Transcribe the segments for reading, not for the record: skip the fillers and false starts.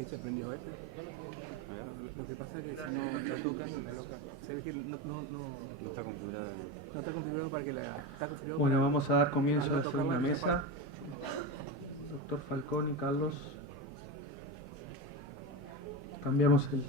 Sí, se prendió este. Lo que pasa es que si no la tocan, la loca. Se ve que no está configurado. No está configurado para que la... Está configurado Bueno, para vamos a dar comienzo a la tocarla segunda que se mesa. apague. Doctor Falconi, Carlos. Cambiamos el...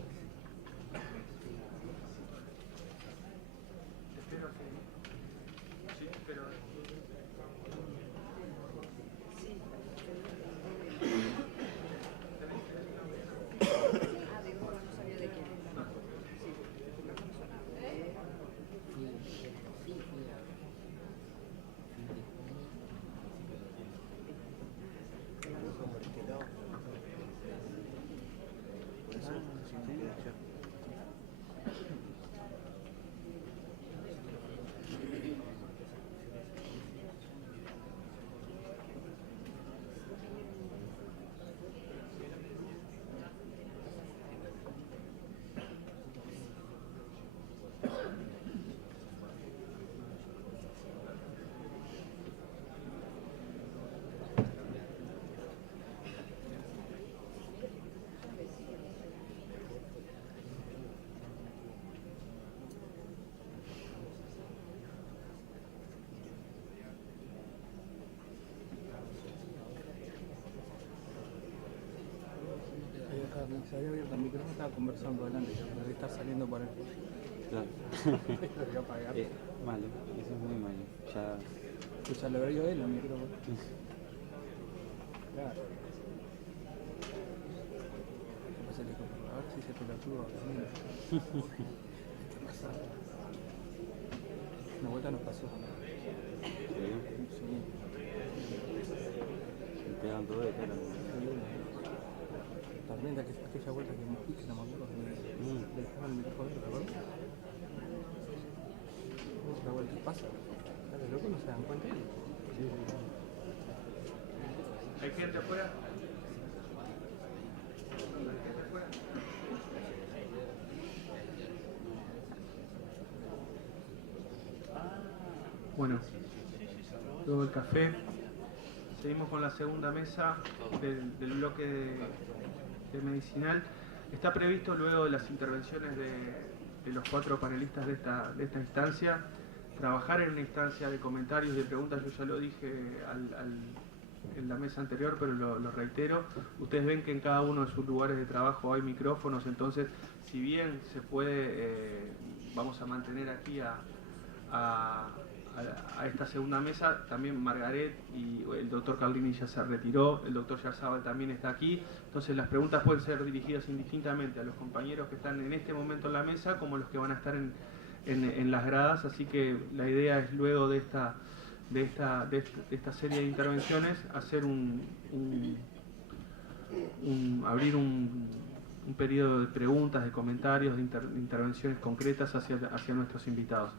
Se había abierto el micrófono, estaba conversando adelante, yo debe estar saliendo por él. Claro. Debería apagar. Malo, eso es muy malo. Ya. Pues ya lo abrió él el micrófono. Claro. Después se le dijo, a ver si se pelotudo. ¿Qué pasa? Una vuelta nos pasó. Sí. Se pegan todo de cara. También aquella vuelta que me pique, no me acuerdo, le dejaban el micrófono, ¿te acuerdas? Otra vuelta pasa. Claro, loco, no se dan cuenta. Sí. ¿Hay gente afuera? Bueno, luego el café. Seguimos con la segunda mesa del bloque de medicinal. Está previsto, luego de las intervenciones de los 4 panelistas de esta instancia, trabajar en una instancia de comentarios y de preguntas. Yo ya lo dije en la mesa anterior, pero lo reitero. Ustedes ven que en cada uno de sus lugares de trabajo hay micrófonos, entonces si bien se puede, vamos a mantener aquí a esta segunda mesa, también Margaret y el doctor Carlini ya se retiró, el doctor Yarzabal también está aquí, entonces las preguntas pueden ser dirigidas indistintamente a los compañeros que están en este momento en la mesa como los que van a estar en las gradas, así que la idea es luego de esta serie de intervenciones hacer abrir un periodo de preguntas, de comentarios, de intervenciones concretas hacia nuestros invitados.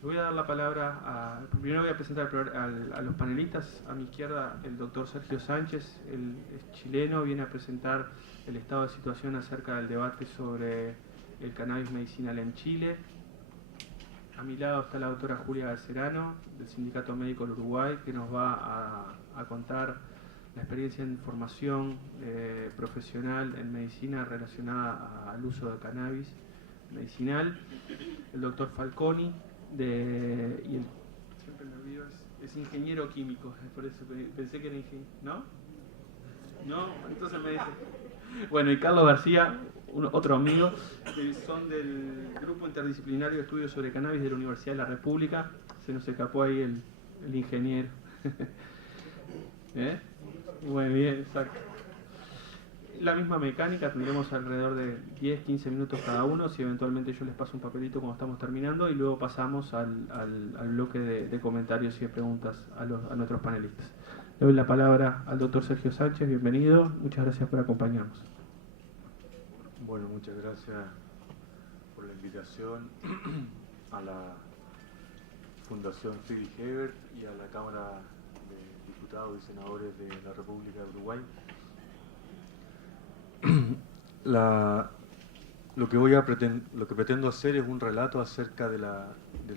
Le voy a dar la palabra primero voy a presentar a los panelistas. A mi izquierda el doctor Sergio Sánchez, él es chileno, viene a presentar el estado de situación acerca del debate sobre el cannabis medicinal en Chile. A mi lado está la doctora Julia Galcerano, del Sindicato Médico del Uruguay, que nos va a contar la experiencia en formación profesional en medicina relacionada al uso de cannabis medicinal. El doctor Falconi, siempre me olvido, es ingeniero químico, por eso pensé que era ingeniero. ¿No? ¿No? Entonces me dice. Bueno, y Carlos García, otro amigo, que son del Grupo Interdisciplinario de Estudios sobre Cannabis de la Universidad de la República. Se nos escapó ahí el ingeniero. Muy bien, exacto. La misma mecánica, tendremos alrededor de 10-15 minutos cada uno, si eventualmente yo les paso un papelito cuando estamos terminando, y luego pasamos al bloque de comentarios y de preguntas a nuestros panelistas. Le doy la palabra al doctor Sergio Sánchez, bienvenido, muchas gracias por acompañarnos. Bueno, muchas gracias por la invitación a la Fundación Friedrich Ebert y a la Cámara de Diputados y Senadores de la República de Uruguay. Lo que pretendo hacer es un relato acerca de la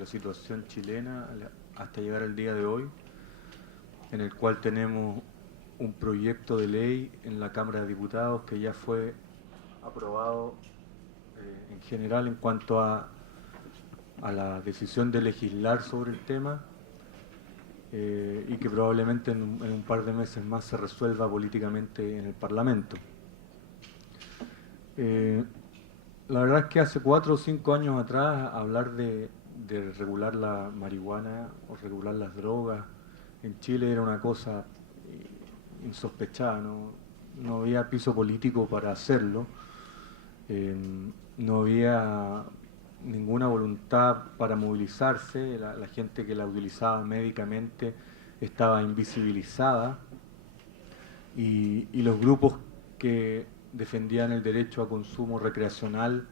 situación chilena hasta llegar al día de hoy, en el cual tenemos un proyecto de ley en la Cámara de Diputados que ya fue aprobado en general en cuanto a la decisión de legislar sobre el tema y que probablemente en un par de meses más se resuelva políticamente en el Parlamento. La verdad es que hace 4 o 5 años atrás hablar de regular la marihuana o regular las drogas en Chile era una cosa insospechada, no había piso político para hacerlo, no había ninguna voluntad para movilizarse, la gente que la utilizaba médicamente estaba invisibilizada y los grupos que defendían el derecho a consumo recreacional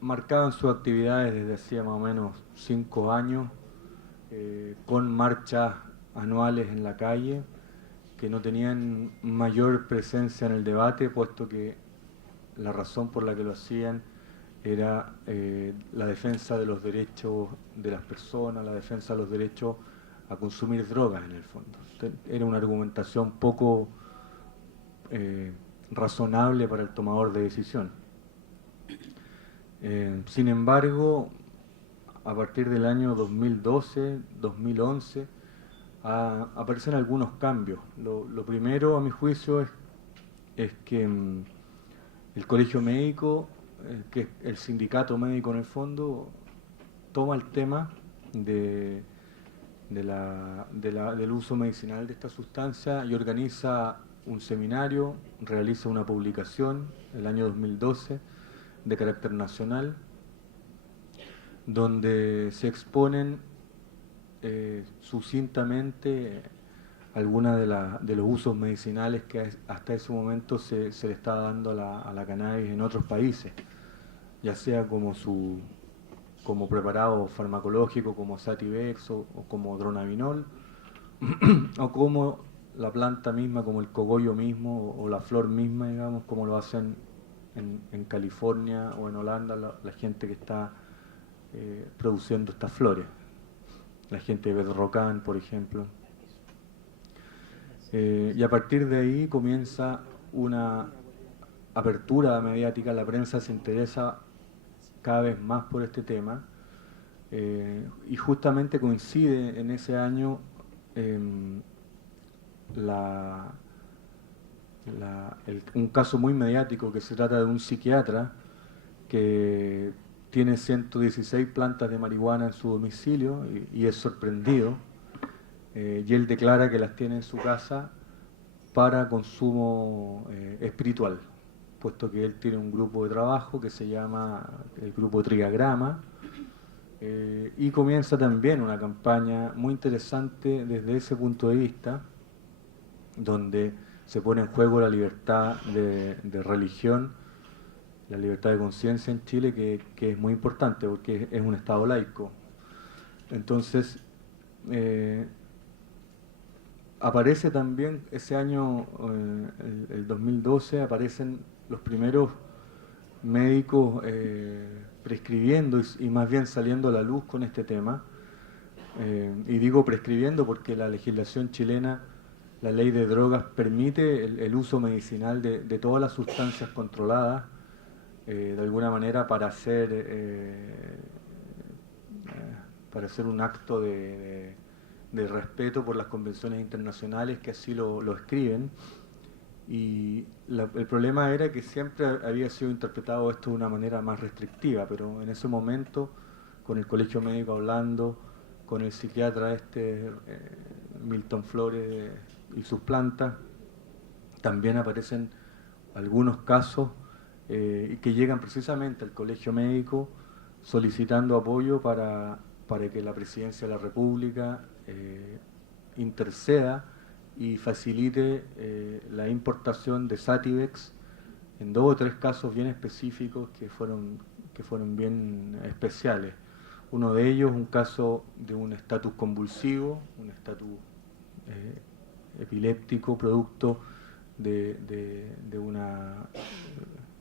marcaban sus actividades desde hacía más o menos 5 años con marchas anuales en la calle que no tenían mayor presencia en el debate, puesto que la razón por la que lo hacían era la defensa de los derechos de las personas, la defensa de los derechos a consumir drogas en el fondo. Era una argumentación poco razonable para el tomador de decisión. Sin embargo, a partir del año 2012, 2011, aparecen algunos cambios. Lo primero, a mi juicio, es que el Colegio Médico, que es el sindicato médico en el fondo, toma el tema del uso medicinal de esta sustancia y organiza un seminario, realiza una publicación el año 2012 de carácter nacional, donde se exponen sucintamente algunos de los usos medicinales que hasta ese momento se le estaba dando a la cannabis en otros países, ya sea como preparado farmacológico, como Sativex o como Dronabinol, o como la planta misma, como el cogollo mismo o la flor misma, digamos, como lo hacen en California o en Holanda la gente que está produciendo estas flores, la gente de Bedrocan, por ejemplo. Y a partir de ahí comienza una apertura mediática, la prensa se interesa cada vez más por este tema, y justamente coincide en ese año un caso muy mediático que se trata de un psiquiatra que tiene 116 plantas de marihuana en su domicilio y es sorprendido, y él declara que las tiene en su casa para consumo espiritual, puesto que él tiene un grupo de trabajo que se llama el grupo Triagrama, y comienza también una campaña muy interesante desde ese punto de vista, donde se pone en juego la libertad de religión, la libertad de conciencia en Chile, que es muy importante porque es un Estado laico. Entonces, aparece también ese año, el 2012, aparecen los primeros médicos prescribiendo y más bien saliendo a la luz con este tema. Y digo prescribiendo porque la legislación chilena, la ley de drogas, permite el uso medicinal de todas las sustancias controladas, de alguna manera para hacer un acto de respeto por las convenciones internacionales que así lo escriben. Y el problema era que siempre había sido interpretado esto de una manera más restrictiva, pero en ese momento, con el Colegio Médico hablando, con el psiquiatra Milton Flores y sus plantas, también aparecen algunos casos que llegan precisamente al Colegio Médico solicitando apoyo para que la Presidencia de la República interceda y facilite la importación de Sativex en 2 o 3 casos bien específicos que fueron bien especiales. Uno de ellos, un caso de un estatus convulsivo, un estatus epiléptico, producto de una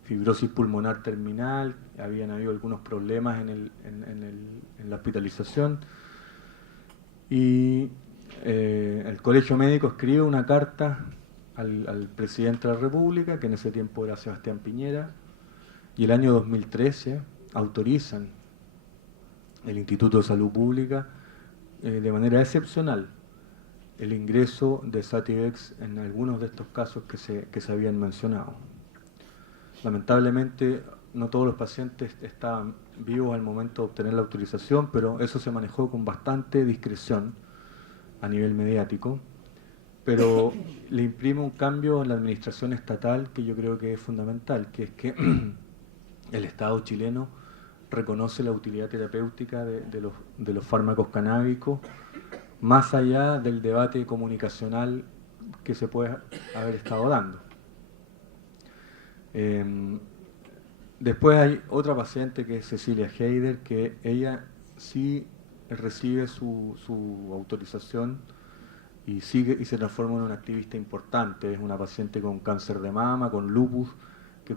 fibrosis pulmonar terminal. Habían habido algunos problemas en la hospitalización y el Colegio Médico escribe una carta al presidente de la República, que en ese tiempo era Sebastián Piñera, y el año 2013 autorizan el Instituto de Salud Pública de manera excepcional el ingreso de Sativex en algunos de estos casos que se habían mencionado. Lamentablemente no todos los pacientes estaban vivos al momento de obtener la autorización, pero eso se manejó con bastante discreción a nivel mediático, pero le imprime un cambio en la administración estatal que yo creo que es fundamental, que es que el Estado chileno reconoce la utilidad terapéutica de los fármacos canábicos, más allá del debate comunicacional que se puede haber estado dando. Después hay otra paciente que es Cecilia Heider, que ella sí recibe su autorización y se transforma en una activista importante. Es una paciente con cáncer de mama, con lupus, que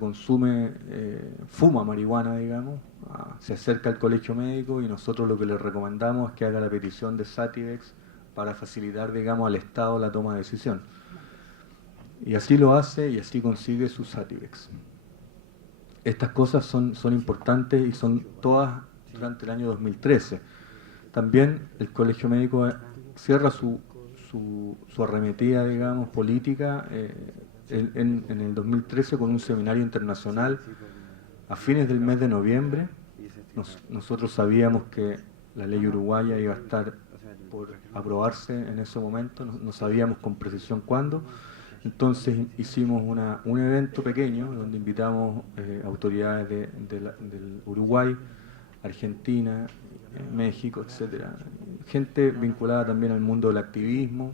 fuma marihuana, digamos, se acerca al colegio médico y nosotros lo que le recomendamos es que haga la petición de Sativex para facilitar, digamos, al Estado la toma de decisión. Y así lo hace y así consigue su Sativex. Estas cosas son importantes y son todas durante el año 2013. También el colegio médico cierra su arremetida, digamos, política en el 2013 con un seminario internacional a fines del mes de noviembre. Nosotros sabíamos que la ley uruguaya iba a estar por aprobarse en ese momento, no sabíamos con precisión cuándo. Entonces hicimos un evento pequeño donde invitamos autoridades del Uruguay, Argentina, México, etcétera, gente vinculada también al mundo del activismo,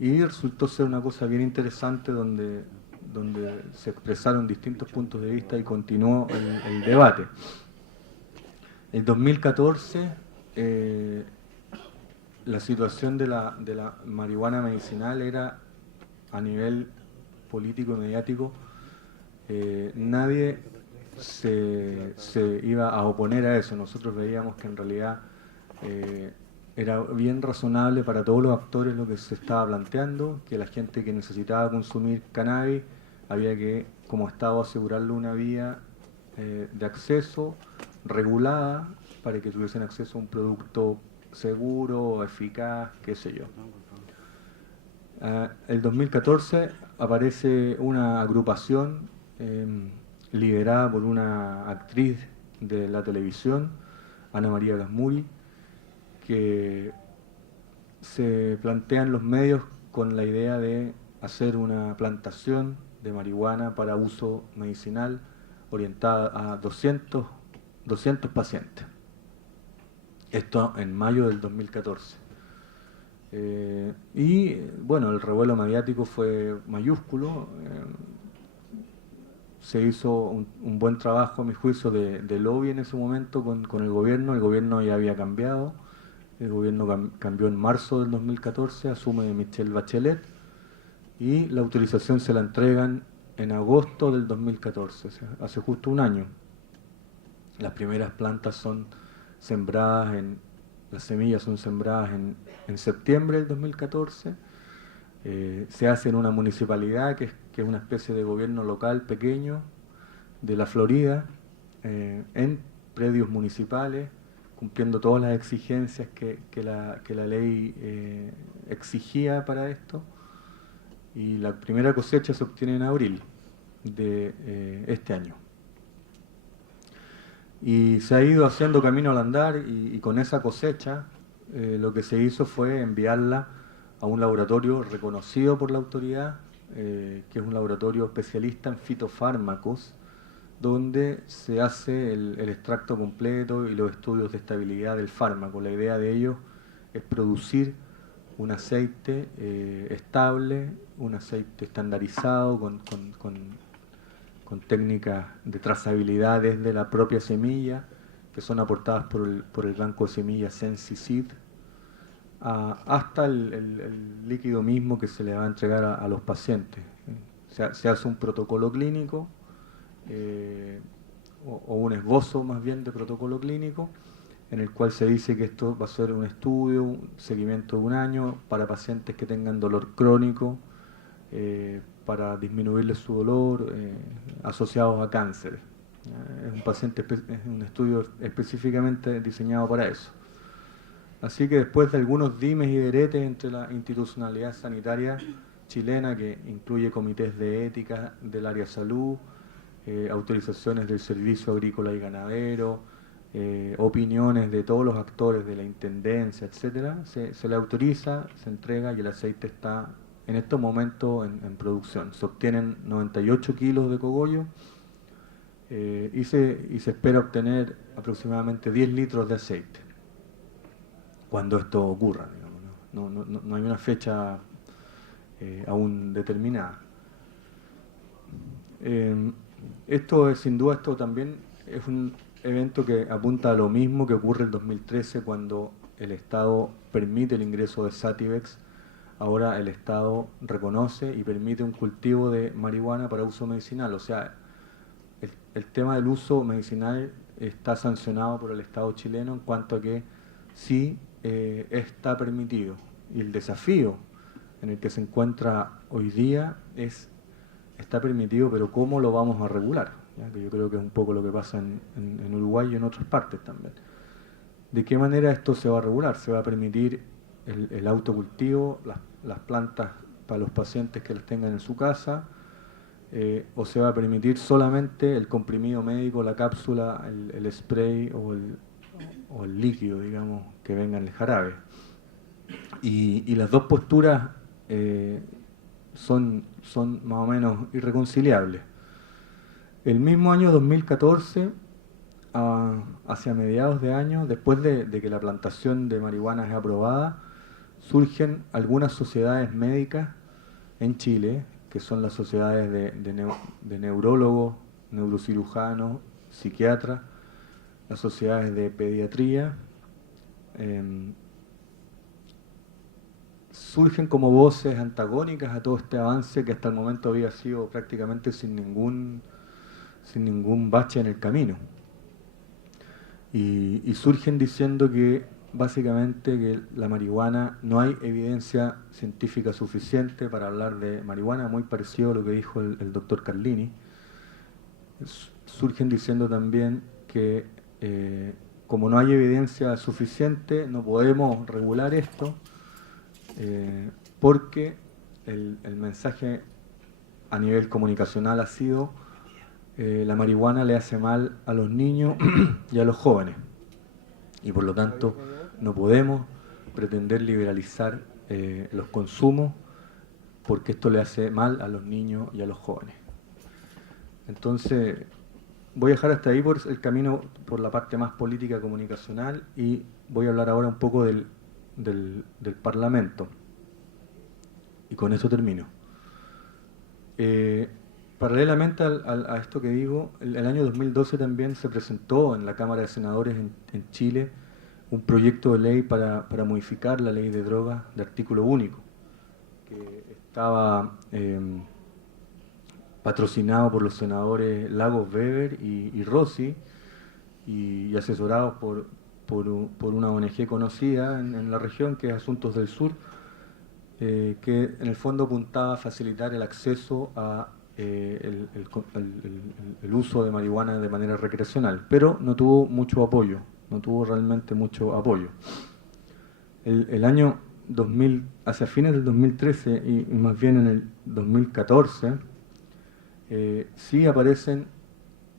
y resultó ser una cosa bien interesante donde se expresaron distintos puntos de vista y continuó el debate. En 2014 la situación de la marihuana medicinal era, a nivel político y mediático, nadie se iba a oponer a eso. Nosotros veíamos que en realidad era bien razonable para todos los actores lo que se estaba planteando, que la gente que necesitaba consumir cannabis había que, como Estado, asegurarle una vía de acceso regulada para que tuviesen acceso a un producto seguro, eficaz, qué sé yo. El 2014 aparece una agrupación liderada por una actriz de la televisión, Ana María Gasmuri, que se plantea en los medios con la idea de hacer una plantación de marihuana para uso medicinal orientada a 200 pacientes. Esto en mayo del 2014. Y bueno, el revuelo mediático fue mayúsculo. Se hizo un buen trabajo, a mi juicio, de lobby en ese momento con el gobierno. El gobierno ya había cambiado. El gobierno cambió en marzo del 2014, asume Michelle Bachelet, y la autorización se la entregan en agosto del 2014, o sea, hace justo un año. Las primeras plantas son sembradas las semillas son sembradas en septiembre del 2014. Se hace en una municipalidad que es una especie de gobierno local pequeño de la Florida, en predios municipales, cumpliendo todas las exigencias que la ley exigía para esto. Y la primera cosecha se obtiene en abril de este año. Y se ha ido haciendo camino al andar y con esa cosecha lo que se hizo fue enviarla a un laboratorio reconocido por la autoridad, que es un laboratorio especialista en fitofármacos, donde se hace el extracto completo y los estudios de estabilidad del fármaco. La idea de ello es producir un aceite estable, un aceite estandarizado con técnicas de trazabilidad desde la propia semilla, que son aportadas por el banco de semillas SensiSeed, hasta el líquido mismo que se le va a entregar a los pacientes. Se hace un protocolo clínico, o un esbozo más bien de protocolo clínico, en el cual se dice que esto va a ser un estudio, un seguimiento de un año para pacientes que tengan dolor crónico, para disminuirles su dolor, asociados a cáncer. Es un estudio específicamente diseñado para eso. Así que después de algunos dimes y diretes entre la institucionalidad sanitaria chilena, que incluye comités de ética del área salud, autorizaciones del Servicio Agrícola y Ganadero, opiniones de todos los actores de la Intendencia, etcétera, se le autoriza, se entrega y el aceite está en estos momentos en producción. Se obtienen 98 kilos de cogollo y se espera obtener aproximadamente 10 litros de aceite cuando esto ocurra, digamos, no hay una fecha aún determinada. Esto sin duda, esto también es un evento que apunta a lo mismo que ocurre en 2013 cuando el Estado permite el ingreso de Sativex. Ahora el Estado reconoce y permite un cultivo de marihuana para uso medicinal. O sea, el tema del uso medicinal está sancionado por el Estado chileno en cuanto a que sí está permitido. Y el desafío en el que se encuentra hoy día está permitido, pero ¿cómo lo vamos a regular? ¿Ya? Que yo creo que es un poco lo que pasa en Uruguay y en otras partes también. ¿De qué manera esto se va a regular? Se va a permitir el autocultivo, las plantas para los pacientes que las tengan en su casa, o se va a permitir solamente el comprimido médico, la cápsula, el spray o el líquido, digamos, que venga en el jarabe. Y las dos posturas son más o menos irreconciliables. El mismo año 2014, hacia mediados de año, después de que la plantación de marihuana es aprobada, surgen algunas sociedades médicas en Chile, que son las sociedades de neurólogos, neurocirujanos, psiquiatras, las sociedades de pediatría. Surgen como voces antagónicas a todo este avance que hasta el momento había sido prácticamente sin ningún bache en el camino. Y surgen diciendo que básicamente que la marihuana, no hay evidencia científica suficiente para hablar de marihuana, muy parecido a lo que dijo el doctor Carlini. Surgen diciendo también que como no hay evidencia suficiente, no podemos regular esto, porque el mensaje a nivel comunicacional ha sido la marihuana le hace mal a los niños y a los jóvenes, y por lo tanto no podemos pretender liberalizar los consumos porque esto le hace mal a los niños y a los jóvenes. Entonces voy a dejar hasta ahí por el camino, por la parte más política comunicacional, y voy a hablar ahora un poco del Parlamento. Y con eso termino. Paralelamente a esto que digo, el año 2012 también se presentó en la Cámara de Senadores en Chile un proyecto de ley para modificar la ley de drogas de artículo único, que estaba patrocinado por los senadores Lagos, Weber y Rossi, y asesorados por una ONG conocida en la región, que es Asuntos del Sur, que en el fondo apuntaba a facilitar el acceso a el uso de marihuana de manera recreacional, pero no tuvo mucho apoyo, no tuvo realmente mucho apoyo. El año 2000, hacia fines del 2013 y más bien en el 2014, sí aparecen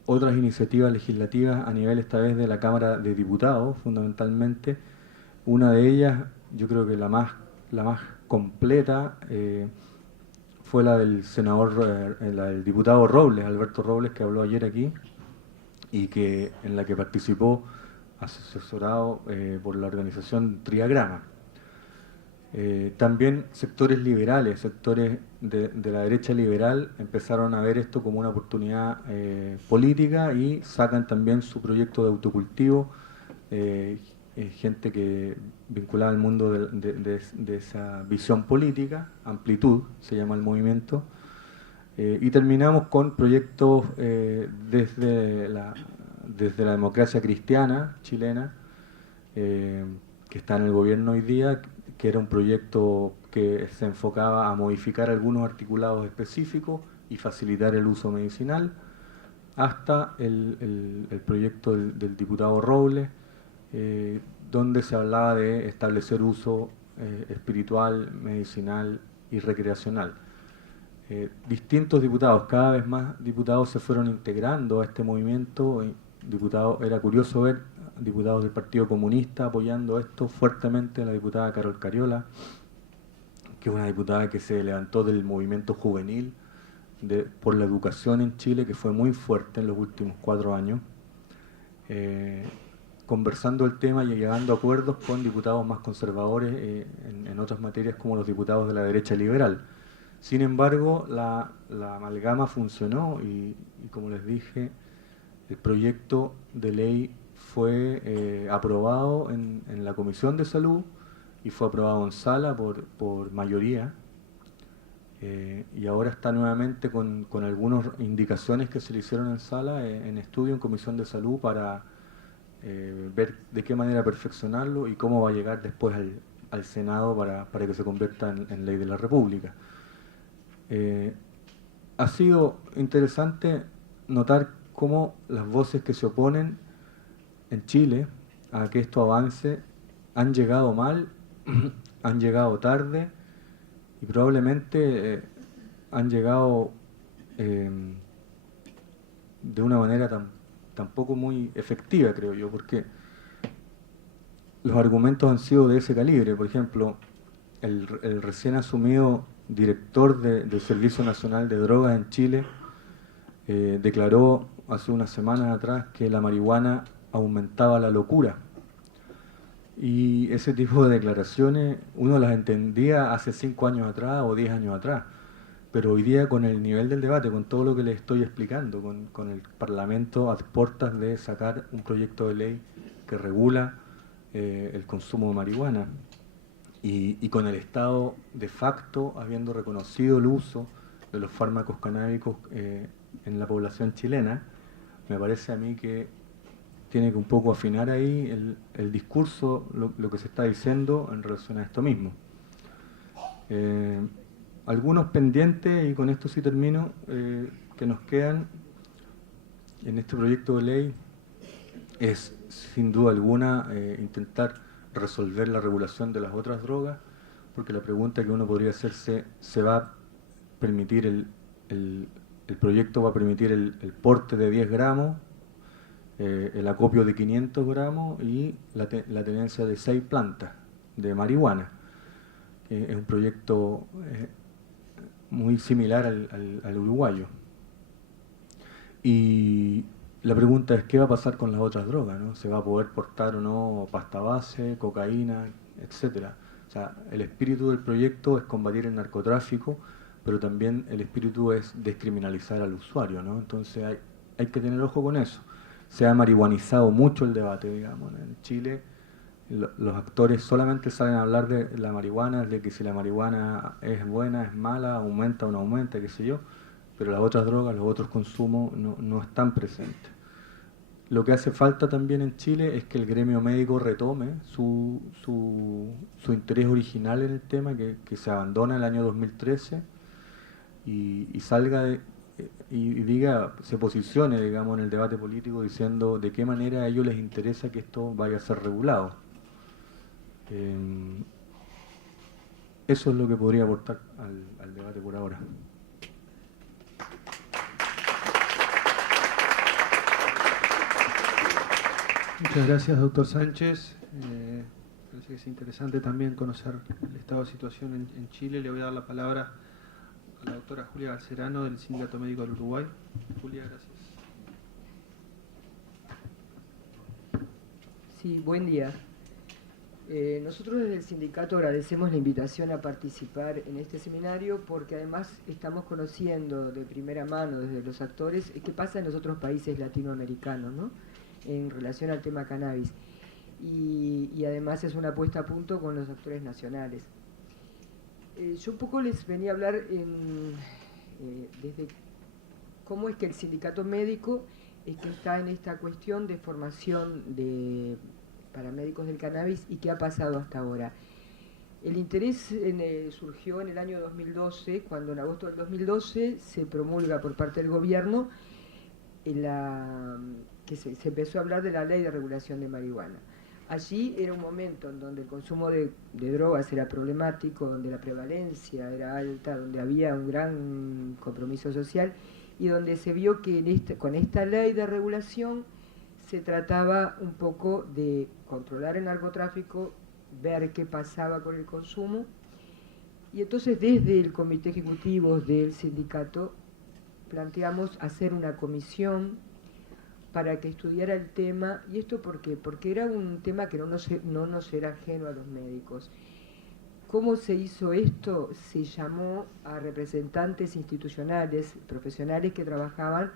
otras iniciativas legislativas a nivel esta vez de la Cámara de Diputados, fundamentalmente. Una de ellas, yo creo que la más completa, fue la del senador, la del diputado Robles, Alberto Robles, que habló ayer aquí, y en la que participó asesorado por la organización Triagrama. También sectores liberales, sectores de la derecha liberal empezaron a ver esto como una oportunidad política y sacan también su proyecto de autocultivo, gente que vinculada al mundo de esa visión política, Amplitud se llama el movimiento, y terminamos con proyectos desde la democracia cristiana chilena, que está en el gobierno hoy día, que era un proyecto que se enfocaba a modificar algunos articulados específicos y facilitar el uso medicinal, hasta el proyecto del diputado Robles, donde se hablaba de establecer uso espiritual, medicinal y recreacional. Distintos diputados, cada vez más diputados se fueron integrando a este movimiento. Era curioso ver diputados del Partido Comunista apoyando esto fuertemente, la diputada Carol Cariola, que es una diputada que se levantó del movimiento juvenil por la educación en Chile, que fue muy fuerte en los últimos 4 años, conversando el tema y llegando a acuerdos con diputados más conservadores en otras materias, como los diputados de la derecha liberal. Sin embargo, la amalgama funcionó y como les dije, el proyecto de ley fue aprobado en la Comisión de Salud y fue aprobado en sala por mayoría, y ahora está nuevamente con algunas indicaciones que se le hicieron en sala, en estudio en Comisión de Salud, para ver de qué manera perfeccionarlo y cómo va a llegar después al Senado para que se convierta en ley de la República. Ha sido interesante notar cómo las voces que se oponen en Chile a que esto avance han llegado mal, han llegado tarde y probablemente han llegado de una manera tampoco muy efectiva, creo yo, porque los argumentos han sido de ese calibre. Por ejemplo, el recién asumido director del Servicio Nacional de Drogas en Chile declaró hace unas semanas atrás que la marihuana aumentaba la locura. Y ese tipo de declaraciones uno las entendía hace 5 años atrás o 10 años atrás, pero hoy día, con el nivel del debate, con todo lo que les estoy explicando, con el Parlamento a puertas de sacar un proyecto de ley que regula el consumo de marihuana, y con el Estado de facto habiendo reconocido el uso de los fármacos canábicos en la población chilena, me parece a mí que tiene que un poco afinar ahí el discurso, lo que se está diciendo en relación a esto mismo. Algunos pendientes, y con esto sí termino, que nos quedan en este proyecto de ley es, sin duda alguna, intentar resolver la regulación de las otras drogas, porque la pregunta que uno podría hacerse, ¿se va a permitir el proyecto va a permitir el porte de 10 gramos, el acopio de 500 gramos y la tenencia de 6 plantas de marihuana? Es un proyecto muy similar al uruguayo. Y la pregunta es, ¿qué va a pasar con las otras drogas, ¿no? ¿Se va a poder portar o no pasta base, cocaína, etcétera? O sea, el espíritu del proyecto es combatir el narcotráfico, pero también el espíritu es descriminalizar al usuario, ¿no? Entonces hay que tener ojo con eso. Se ha marihuanizado mucho el debate, digamos. En Chile los actores solamente salen a hablar de la marihuana, de que si la marihuana es buena, es mala, aumenta o no aumenta, qué sé yo, pero las otras drogas, los otros consumos no están presentes. Lo que hace falta también en Chile es que el gremio médico retome su interés original en el tema, que se abandona el año 2013 y salga y diga, se posicione, digamos, en el debate político diciendo de qué manera a ellos les interesa que esto vaya a ser regulado. Eso es lo que podría aportar al debate por ahora. Muchas gracias, doctor Sánchez. Parece que es interesante también conocer el estado de situación en Chile. Le voy a dar la palabra a la doctora Julia Garcerano, del Sindicato Médico del Uruguay. Julia, gracias. Sí, buen día. Nosotros desde el sindicato agradecemos la invitación a participar en este seminario, porque además estamos conociendo de primera mano desde los actores qué pasa en los otros países latinoamericanos, ¿no?, en relación al tema cannabis, y además es una puesta a punto con los actores nacionales. Yo un poco les venía a hablar desde cómo es que el sindicato médico es que está en esta cuestión de formación de médicos del cannabis y qué ha pasado hasta ahora. El interés surgió en el año 2012, cuando en agosto del 2012 se promulga por parte del gobierno que se empezó a hablar de la ley de regulación de marihuana. Allí era un momento en donde el consumo de drogas era problemático, donde la prevalencia era alta, donde había un gran compromiso social y donde se vio que con esta ley de regulación se trataba un poco de controlar el narcotráfico, ver qué pasaba con el consumo. Y entonces desde el comité ejecutivo del sindicato planteamos hacer una comisión para que estudiara el tema. ¿Y esto por qué? Porque era un tema que no nos era ajeno a los médicos. ¿Cómo se hizo esto? Se llamó a representantes institucionales, profesionales que trabajaban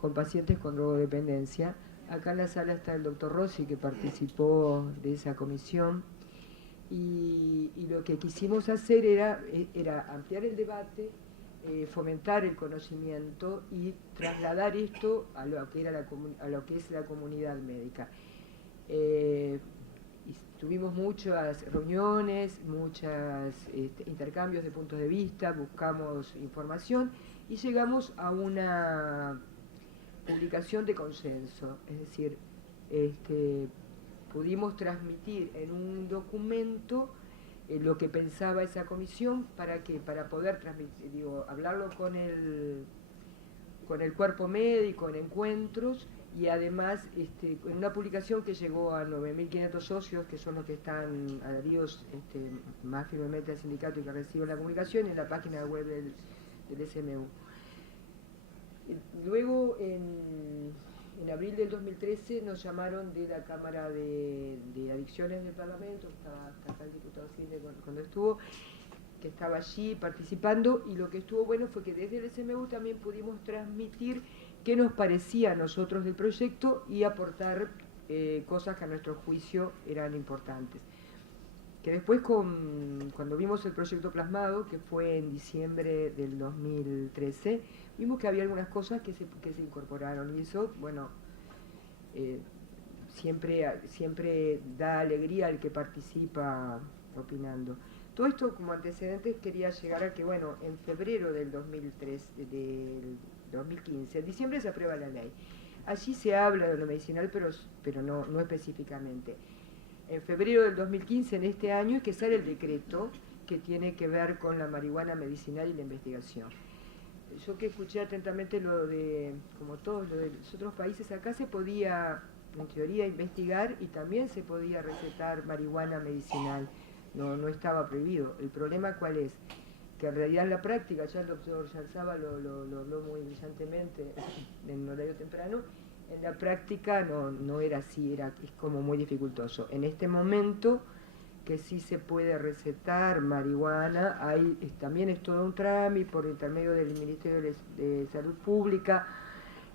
con pacientes con drogodependencia. Acá en la sala está el doctor Rossi, que participó de esa comisión. Y lo que quisimos hacer era ampliar el debate, fomentar el conocimiento y trasladar esto a lo que es la comunidad médica. Tuvimos muchas reuniones, muchos intercambios de puntos de vista, buscamos información y llegamos a una publicación de consenso, es decir, pudimos transmitir en un documento lo que pensaba esa comisión para poder transmitir, hablarlo con el cuerpo médico en encuentros y además en una publicación que llegó a 9.500 socios, que son los que están adheridos más firmemente al sindicato y que reciben la comunicación, en la página web del SMU. Luego, en abril del 2013 nos llamaron de la Cámara de Adicciones del Parlamento, estaba acá el diputado Cine cuando estuvo, que estaba allí participando, y lo que estuvo bueno fue que desde el SMU también pudimos transmitir qué nos parecía a nosotros del proyecto y aportar cosas que a nuestro juicio eran importantes. Que después, cuando vimos el proyecto plasmado, que fue en diciembre del 2013, vimos que había algunas cosas que se incorporaron, y eso, bueno, siempre da alegría al que participa opinando. Todo esto como antecedentes quería llegar a que, bueno, en febrero del 2015, en diciembre se aprueba la ley. Allí se habla de lo medicinal, pero no específicamente. En febrero del 2015, en este año, es que sale el decreto que tiene que ver con la marihuana medicinal y la investigación. Yo que escuché atentamente como todos lo de los otros países, acá se podía, en teoría, investigar y también se podía recetar marihuana medicinal. No estaba prohibido. El problema, ¿cuál es? Que en realidad en la práctica, ya el doctor Yarzaba lo habló muy brillantemente en horario temprano, en la práctica no era así, es como muy dificultoso. En este momento que sí se puede recetar marihuana, también es todo un trámite por intermedio del Ministerio de Salud Pública,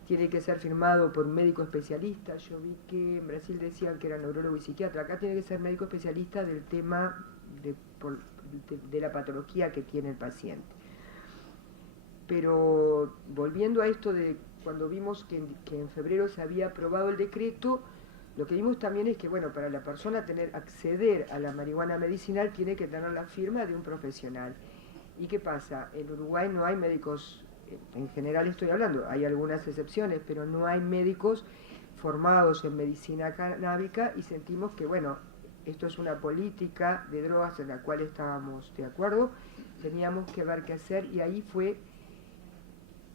tiene que ser firmado por un médico especialista. Yo vi que en Brasil decían que era neurólogo y psiquiatra, acá tiene que ser médico especialista del tema de la patología que tiene el paciente. Pero volviendo a esto de cuando vimos que en febrero se había aprobado el decreto, lo que vimos también es que, bueno, para la persona acceder a la marihuana medicinal tiene que tener la firma de un profesional. ¿Y qué pasa? En Uruguay no hay médicos, en general estoy hablando, hay algunas excepciones, pero no hay médicos formados en medicina canábica, y sentimos que, bueno, esto es una política de drogas en la cual estábamos de acuerdo, teníamos que ver qué hacer, y ahí fue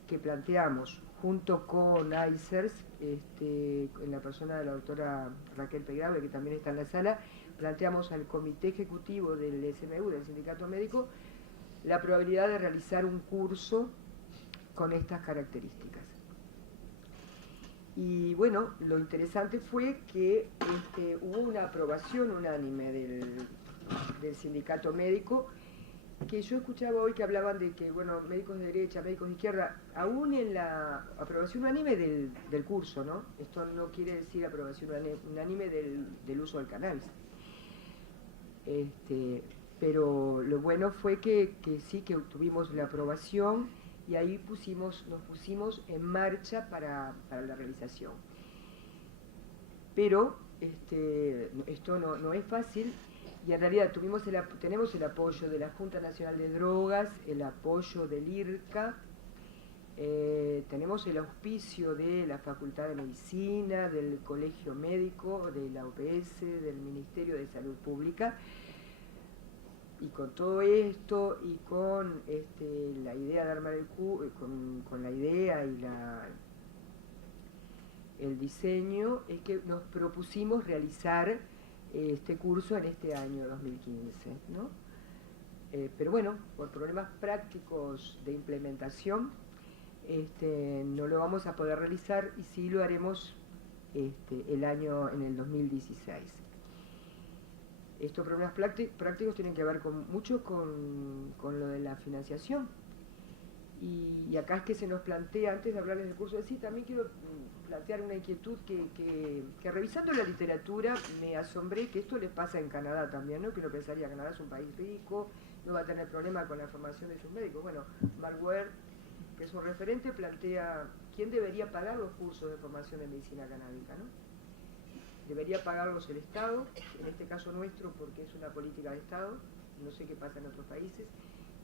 que planteamos, junto con ICERS, en la persona de la doctora Raquel Pegrave, que también está en la sala, planteamos al comité ejecutivo del SMU, del Sindicato Médico, la probabilidad de realizar un curso con estas características. Y bueno, lo interesante fue que hubo una aprobación unánime del Sindicato Médico, que yo escuchaba hoy que hablaban de que, bueno, médicos de derecha, médicos de izquierda, aún en la aprobación unánime del curso, ¿no? Esto no quiere decir aprobación unánime del uso del cannabis. Pero lo bueno fue que sí, que obtuvimos la aprobación, y ahí nos pusimos en marcha para la realización. Pero esto no es fácil, y en realidad tenemos el apoyo de la Junta Nacional de Drogas, el apoyo del IRCA, tenemos el auspicio de la Facultad de Medicina, del Colegio Médico, de la UPS, del Ministerio de Salud Pública. Y con todo esto y con la idea de armar con la idea y el diseño, es que nos propusimos realizar este curso en este año 2015, ¿no? Pero bueno, por problemas prácticos de implementación, no lo vamos a poder realizar, y sí lo haremos en el 2016. Estos problemas prácticos tienen que ver mucho con lo de la financiación. Y acá es que se nos plantea, antes de hablarles del curso de sí, también quiero plantear una inquietud que revisando la literatura me asombré que esto les pasa en Canadá también, ¿no? Que uno pensaría que Canadá es un país rico, no va a tener problema con la formación de sus médicos. Bueno, Mark Ware, que es un referente, plantea quién debería pagar los cursos de formación de medicina canábica, ¿no? Debería pagarlos el Estado, en este caso nuestro porque es una política de Estado, no sé qué pasa en otros países.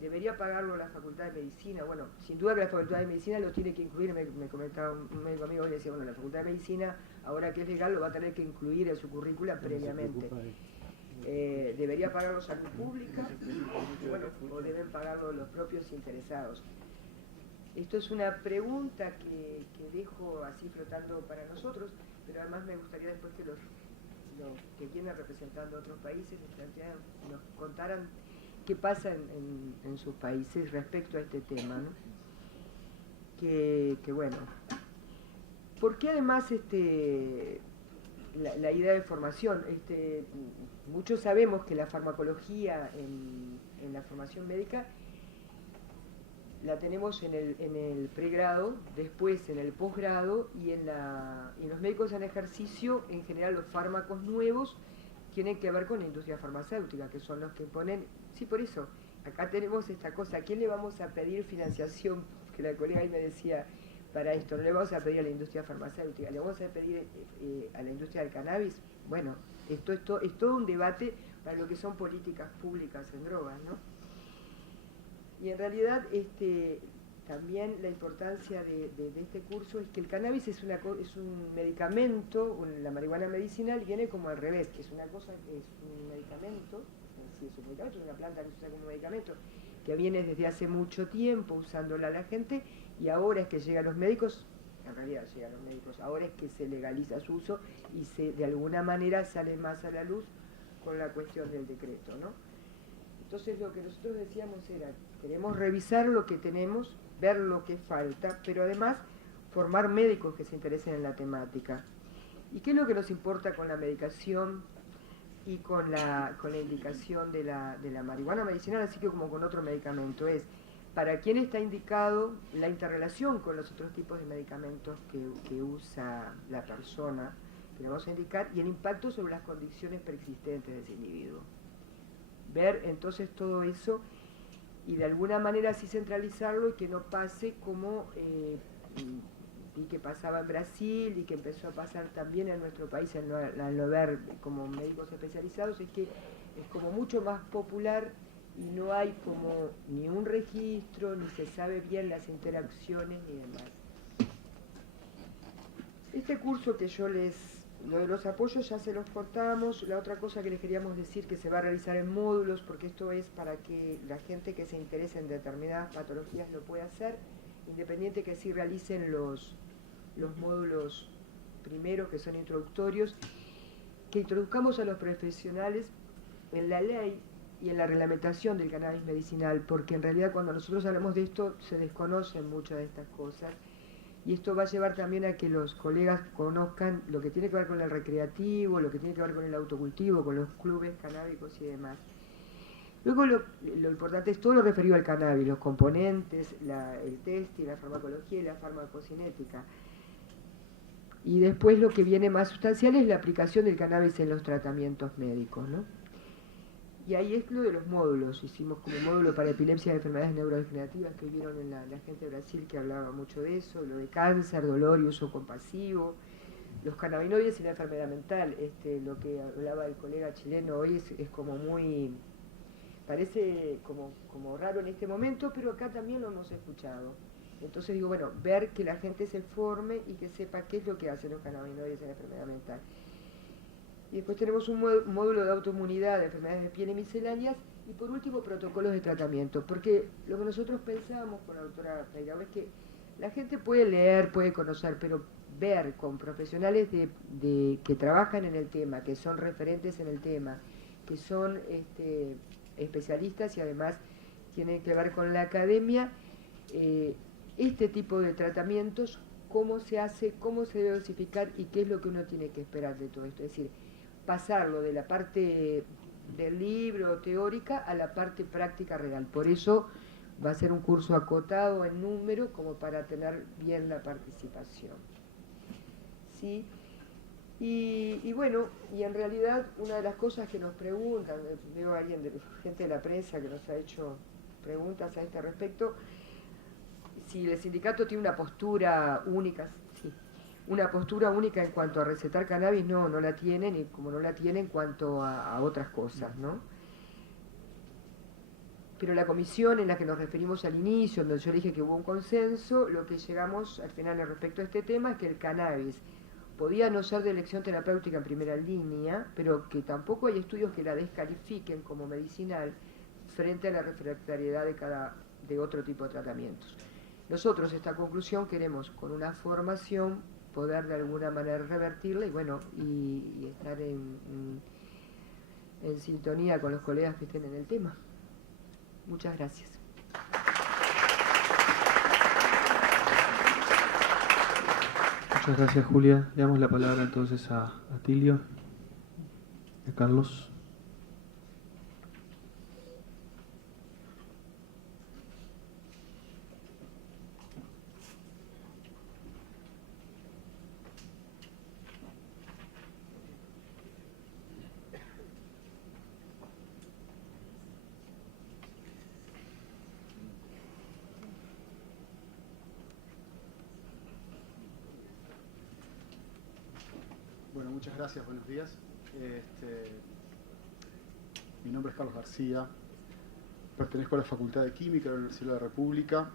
Debería pagarlo la Facultad de Medicina. Bueno, sin duda que la Facultad de Medicina lo tiene que incluir. Me comentaba un médico amigo y le decía, bueno, la Facultad de Medicina, ahora que es legal, lo va a tener que incluir en su currícula previamente. Debería pagarlo Salud Pública, bueno, o deben pagarlo los propios interesados. Esto es una pregunta que dejo así flotando para nosotros, pero además me gustaría después que los que vienen representando a otros países nos contaran qué pasa en sus países respecto a este tema, ¿no? Que bueno, porque además la idea de formación, muchos sabemos que la farmacología en la formación médica la tenemos en el pregrado, después en el posgrado, y en los médicos en ejercicio, en general los fármacos nuevos tienen que ver con la industria farmacéutica, que son los que ponen. Sí, por eso, acá tenemos esta cosa, ¿a quién le vamos a pedir financiación? Que la colega ahí me decía, para esto, no le vamos a pedir a la industria farmacéutica, le vamos a pedir a la industria del cannabis. Bueno, esto es todo un debate para lo que son políticas públicas en drogas, ¿no? Y en realidad también la importancia de este curso es que el cannabis es un medicamento, la marihuana medicinal viene como al revés, que es una cosa, es un medicamento, sí, es un medicamento, es una planta que se usa como medicamento, que viene desde hace mucho tiempo usándola la gente, y ahora es que llegan los médicos, en realidad llegan los médicos, ahora es que se legaliza su uso y de alguna manera sale más a la luz con la cuestión del decreto, ¿no? Entonces lo que nosotros decíamos era, queremos revisar lo que tenemos, ver lo que falta, pero además formar médicos que se interesen en la temática. ¿Y qué es lo que nos importa con la medicación y con la indicación de la marihuana medicinal, así que como con otro medicamento? Es para quién está indicado, la interrelación con los otros tipos de medicamentos que usa la persona, que le vamos a indicar, y el impacto sobre las condiciones preexistentes de ese individuo. Ver entonces todo eso y de alguna manera así centralizarlo y que no pase como y que pasaba en Brasil y que empezó a pasar también en nuestro país al no ver como médicos especializados, es que es como mucho más popular y no hay como ni un registro, ni se sabe bien las interacciones ni demás. Este curso que lo de los apoyos ya se los contamos. La otra cosa que les queríamos decir, que se va a realizar en módulos, porque esto es para que la gente que se interese en determinadas patologías lo pueda hacer, independiente que sí realicen los módulos primeros, que son introductorios, que introduzcamos a los profesionales en la ley y en la reglamentación del cannabis medicinal, porque en realidad cuando nosotros hablamos de esto se desconocen muchas de estas cosas. Y esto va a llevar también a que los colegas conozcan lo que tiene que ver con el recreativo, lo que tiene que ver con el autocultivo, con los clubes canábicos y demás. Luego lo importante es todo lo referido al cannabis, los componentes, el test y la farmacología y la farmacocinética. Y después lo que viene más sustancial es la aplicación del cannabis en los tratamientos médicos, ¿no? Y ahí es lo de los módulos. Hicimos como módulo para epilepsia y enfermedades neurodegenerativas, que vieron en la gente de Brasil que hablaba mucho de eso, lo de cáncer, dolor y uso compasivo, los cannabinoides y la enfermedad mental. Lo que hablaba el colega chileno hoy es como muy, parece como raro en este momento, pero acá también lo hemos escuchado. Entonces digo, bueno, ver que la gente se forme y que sepa qué es lo que hacen los cannabinoides en la enfermedad mental. Y después tenemos un módulo de autoinmunidad, de enfermedades de piel y misceláneas, y por último protocolos de tratamiento, porque lo que nosotros pensamos con la doctora Peirao es que la gente puede leer, puede conocer, pero ver con profesionales que trabajan en el tema, que son referentes en el tema, que son especialistas y además tienen que ver con la academia, este tipo de tratamientos, cómo se hace, cómo se debe dosificar y qué es lo que uno tiene que esperar de todo esto. Es decir, pasarlo de la parte del libro teórica a la parte práctica real. Por eso va a ser un curso acotado en número como para tener bien la participación. ¿Sí? Y bueno, y en realidad una de las cosas que nos preguntan, veo a alguien gente de la prensa que nos ha hecho preguntas a este respecto, si el sindicato tiene una postura única, sí, una postura única en cuanto a recetar cannabis, no la tienen, y como no la tiene en cuanto a otras cosas, ¿no? Pero la comisión en la que nos referimos al inicio, donde yo dije que hubo un consenso, lo que llegamos al final respecto a este tema es que el cannabis podía no ser de elección terapéutica en primera línea, pero que tampoco hay estudios que la descalifiquen como medicinal frente a la refractariedad de otro tipo de tratamientos. Nosotros esta conclusión queremos, con una formación, poder de alguna manera revertirla y bueno, y estar en sintonía con los colegas que estén en el tema. Muchas gracias. Muchas gracias, Julia. Le damos la palabra entonces a Tilio, a Carlos. Bueno, muchas gracias, buenos días. Mi nombre es Carlos García, pertenezco a la Facultad de Química de la Universidad de la República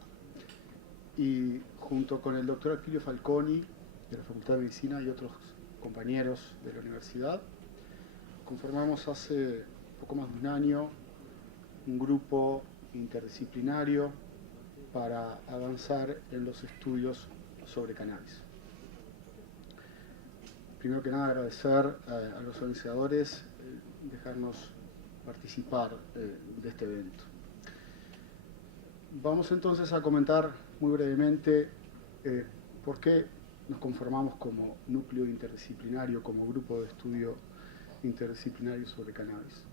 y junto con el doctor Aquilio Falconi de la Facultad de Medicina y otros compañeros de la universidad, conformamos hace poco más de un año un grupo interdisciplinario para avanzar en los estudios sobre cannabis. Primero que nada agradecer a los organizadores dejarnos participar de este evento. Vamos entonces a comentar muy brevemente por qué nos conformamos como núcleo interdisciplinario, como grupo de estudio interdisciplinario sobre cannabis.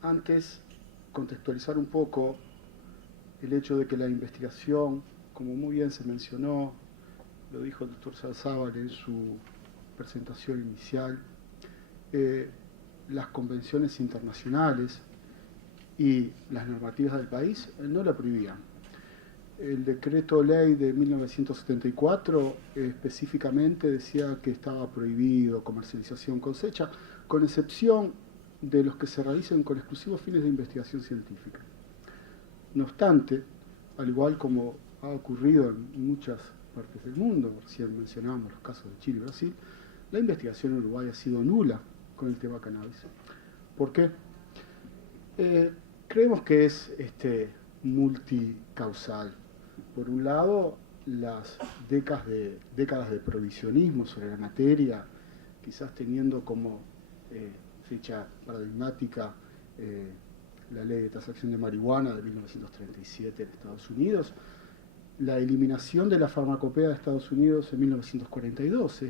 Antes, contextualizar un poco el hecho de que la investigación, como muy bien se mencionó, lo dijo el doctor Salzábal en su presentación inicial, las convenciones internacionales y las normativas del país no la prohibían. El decreto ley de 1974 específicamente decía que estaba prohibido comercialización, cosecha, con excepción de los que se realicen con exclusivos fines de investigación científica. No obstante, al igual como ha ocurrido en muchas partes del mundo, recién mencionábamos los casos de Chile y Brasil, la investigación en Uruguay ha sido nula con el tema cannabis. ¿Por qué? Creemos que es multicausal. Por un lado, las décadas de prohibicionismo sobre la materia, quizás teniendo como fecha paradigmática la ley de tasación de marihuana de 1937 en Estados Unidos, la eliminación de la farmacopea de Estados Unidos en 1942,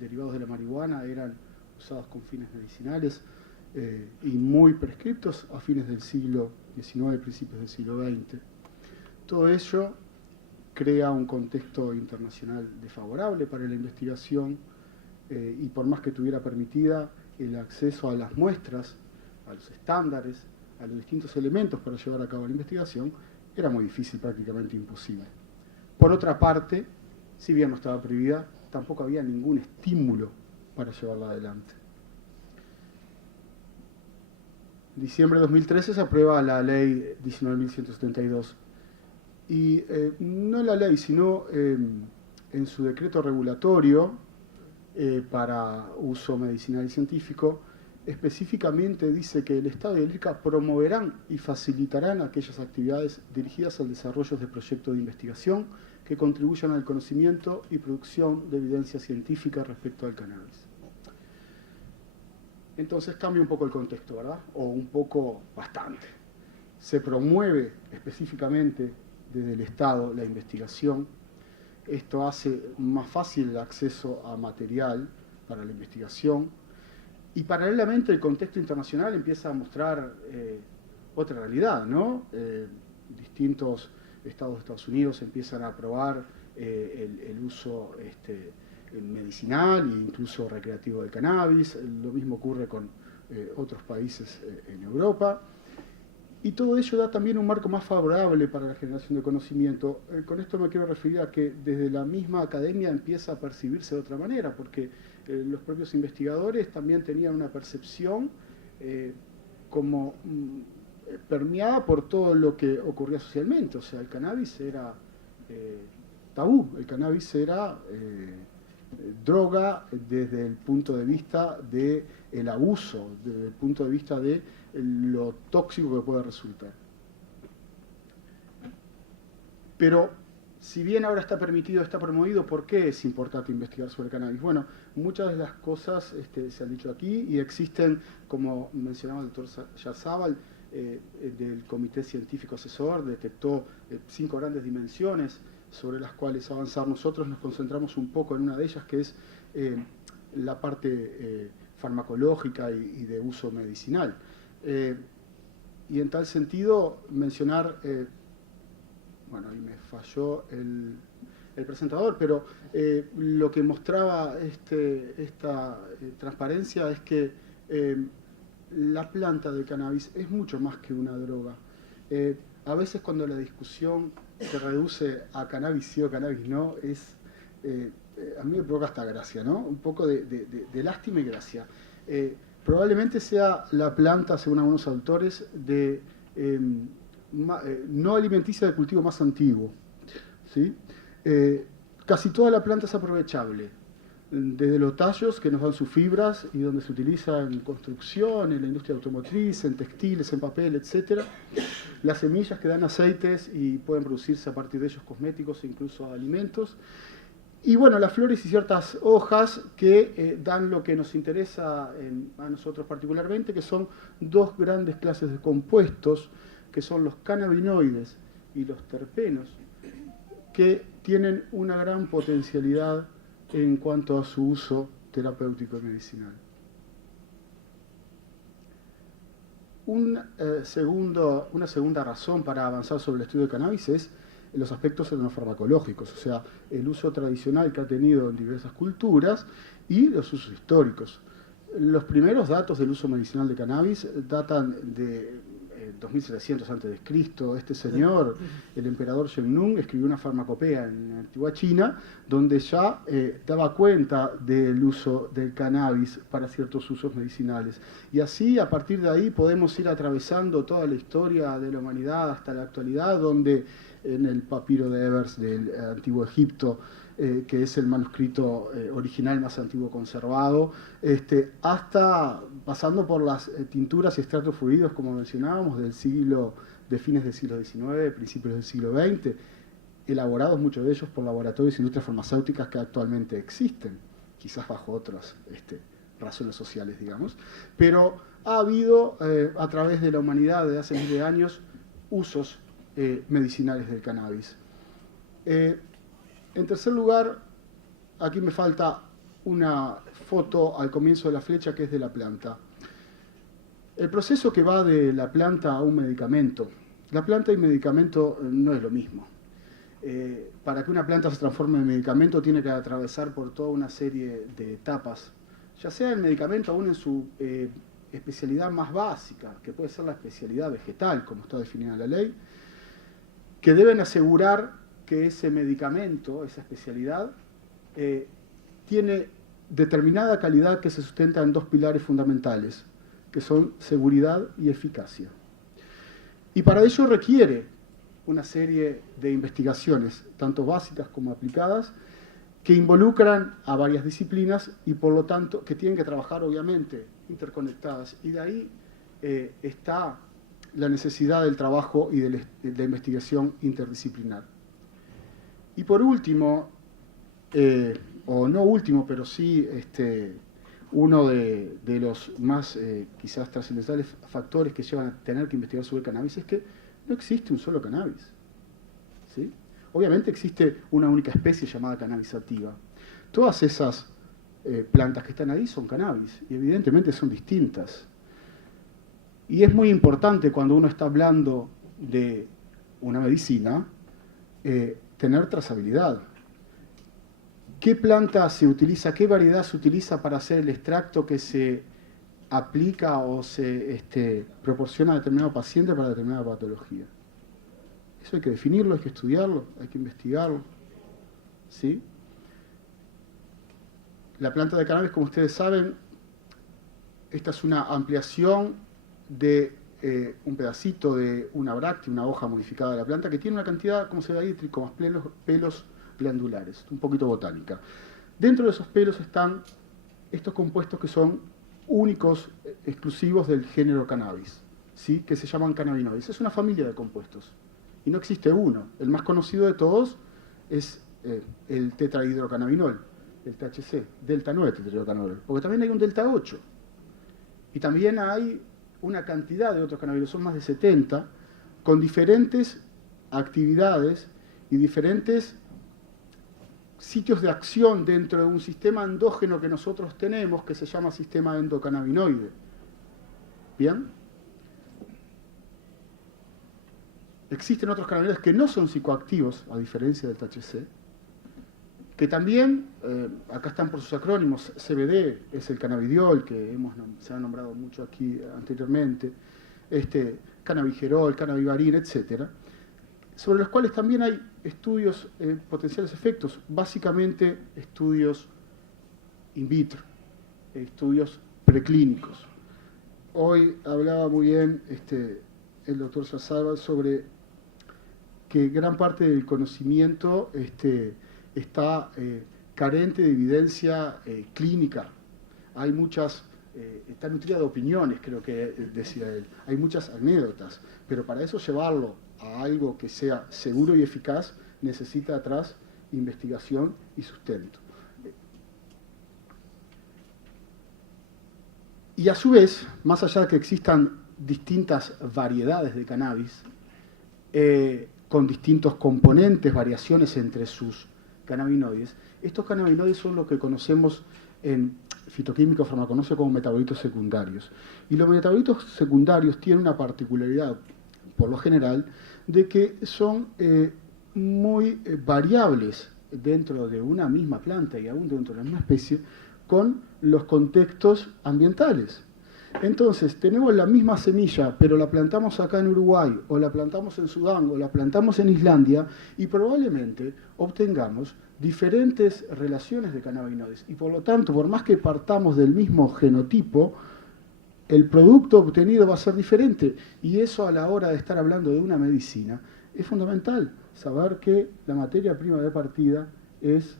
derivados de la marihuana eran usados con fines medicinales y muy prescriptos a fines del siglo XIX, principios del siglo XX. Todo ello crea un contexto internacional desfavorable para la investigación y por más que tuviera permitida el acceso a las muestras, a los estándares, a los distintos elementos para llevar a cabo la investigación, era muy difícil, prácticamente imposible. Por otra parte, si bien no estaba prohibida, tampoco había ningún estímulo para llevarla adelante. En diciembre de 2013 se aprueba la ley 19.172 y no en la ley, sino en su decreto regulatorio para uso medicinal y científico, específicamente dice que el Estado y el IRCA promoverán y facilitarán aquellas actividades dirigidas al desarrollo de proyectos de investigación que contribuyan al conocimiento y producción de evidencia científica respecto al cannabis. Entonces cambia un poco el contexto, ¿verdad? O un poco bastante. Se promueve específicamente desde el Estado la investigación. Esto hace más fácil el acceso a material para la investigación. Y paralelamente el contexto internacional empieza a mostrar otra realidad, ¿no? Distintos estados de Estados Unidos empiezan a aprobar el uso medicinal e incluso recreativo del cannabis. Lo mismo ocurre con otros países en Europa. Y todo ello da también un marco más favorable para la generación de conocimiento. Con esto me quiero referir a que desde la misma academia empieza a percibirse de otra manera, porque los propios investigadores también tenían una percepción como permeada por todo lo que ocurría socialmente. O sea, el cannabis era tabú, el cannabis era droga desde el punto de vista del abuso, desde el punto de vista de lo tóxico que puede resultar. Pero, si bien ahora está permitido, está promovido, ¿por qué es importante investigar sobre el cannabis? Bueno, muchas de las cosas se han dicho aquí y existen, como mencionaba el doctor Yarzábal, del Comité Científico Asesor, detectó 5 grandes dimensiones sobre las cuales avanzar. Nosotros nos concentramos un poco en una de ellas, que es la parte farmacológica y de uso medicinal. Y en tal sentido, mencionar, bueno, ahí me falló el presentador, pero lo que mostraba esta transparencia es que la planta del cannabis es mucho más que una droga. A veces cuando la discusión se reduce a cannabis sí o cannabis no, a mí me provoca hasta gracia, ¿no? Un poco de lástima y gracia. Probablemente sea la planta, según algunos autores, no alimenticia de cultivo más antiguo, ¿sí? Casi toda la planta es aprovechable, desde los tallos que nos dan sus fibras y donde se utiliza en construcción, en la industria automotriz, en textiles, en papel, etc. Las semillas que dan aceites y pueden producirse a partir de ellos cosméticos e incluso alimentos. Y bueno, las flores y ciertas hojas que dan lo que nos interesa a nosotros particularmente, que son 2 grandes clases de compuestos, que son los cannabinoides y los terpenos, que tienen una gran potencialidad en cuanto a su uso terapéutico y medicinal. Una segunda razón para avanzar sobre el estudio del cannabis es los aspectos farmacológicos, o sea, el uso tradicional que ha tenido en diversas culturas y los usos históricos. Los primeros datos del uso medicinal de cannabis datan de 2700 a.C. Este señor, el emperador Zheng escribió una farmacopea en la antigua China donde ya daba cuenta del uso del cannabis para ciertos usos medicinales. Y así, a partir de ahí, podemos ir atravesando toda la historia de la humanidad hasta la actualidad, donde en el papiro de Ebers del antiguo Egipto, que es el manuscrito original más antiguo conservado, hasta pasando por las tinturas y extractos fluidos, como mencionábamos, de fines del siglo XIX, principios del siglo XX, elaborados muchos de ellos por laboratorios e industrias farmacéuticas que actualmente existen, quizás bajo otras razones sociales, digamos, pero ha habido a través de la humanidad desde hace miles de años usos medicinales del cannabis. En tercer lugar, aquí me falta una foto al comienzo de la flecha que es de la planta. El proceso que va de la planta a un medicamento. La planta y medicamento no es lo mismo. Para que una planta se transforme en medicamento tiene que atravesar por toda una serie de etapas, ya sea el medicamento aún en su especialidad más básica, que puede ser la especialidad vegetal, como está definida en la ley, que deben asegurar que ese medicamento, esa especialidad, tiene determinada calidad que se sustenta en dos pilares fundamentales, que son seguridad y eficacia. Y para ello requiere una serie de investigaciones, tanto básicas como aplicadas, que involucran a varias disciplinas y por lo tanto que tienen que trabajar obviamente interconectadas. Y de ahí está la necesidad del trabajo y de la investigación interdisciplinar. Y por último, o no último, pero sí uno de los más quizás trascendentales factores que llevan a tener que investigar sobre el cannabis es que no existe un solo cannabis, ¿sí? Obviamente existe una única especie llamada cannabis sativa. Todas esas plantas que están ahí son cannabis y evidentemente son distintas. Y es muy importante cuando uno está hablando de una medicina tener trazabilidad. ¿Qué planta se utiliza, qué variedad se utiliza para hacer el extracto que se aplica o se proporciona a determinado paciente para determinada patología? Eso hay que definirlo, hay que estudiarlo, hay que investigarlo, ¿sí? La planta de cannabis, como ustedes saben, esta es una ampliación de un pedacito de una bráctea, una hoja modificada de la planta, que tiene una cantidad, como se ve ahí, tricomas, pelos glandulares, un poquito botánica. Dentro de esos pelos están estos compuestos que son únicos, exclusivos del género cannabis, ¿sí? Que se llaman cannabinoides. Es una familia de compuestos. Y no existe uno. El más conocido de todos es el tetrahidrocannabinol, el THC, delta 9 tetrahidrocannabinol, porque también hay un delta 8. Y también hay una cantidad de otros cannabinoides, son más de 70, con diferentes actividades y diferentes sitios de acción dentro de un sistema endógeno que nosotros tenemos, que se llama sistema endocannabinoide. ¿Bien? Existen otros cannabinoides que no son psicoactivos, a diferencia del THC, que también, acá están por sus acrónimos, CBD es el cannabidiol, que se ha nombrado mucho aquí anteriormente, cannabigerol, cannabivarin, etc., sobre los cuales también hay estudios, potenciales efectos, básicamente estudios in vitro, estudios preclínicos. Hoy hablaba muy bien el doctor Salazar sobre que gran parte del conocimiento está carente de evidencia clínica. Hay muchas, está nutrida de opiniones, creo que decía él. Hay muchas anécdotas, pero para eso llevarlo a algo que sea seguro y eficaz necesita atrás investigación y sustento. Y a su vez, más allá de que existan distintas variedades de cannabis, con distintos componentes, variaciones entre sus cannabinoides, estos cannabinoides son lo que conocemos en fitoquímica o farmaconosia como metabolitos secundarios. Y los metabolitos secundarios tienen una particularidad, por lo general, de que son muy variables dentro de una misma planta y aún dentro de la misma especie con los contextos ambientales. Entonces, tenemos la misma semilla, pero la plantamos acá en Uruguay, o la plantamos en Sudán, o la plantamos en Islandia, y probablemente obtengamos diferentes relaciones de cannabinoides. Y por lo tanto, por más que partamos del mismo genotipo, el producto obtenido va a ser diferente. Y eso a la hora de estar hablando de una medicina es fundamental, saber que la materia prima de partida es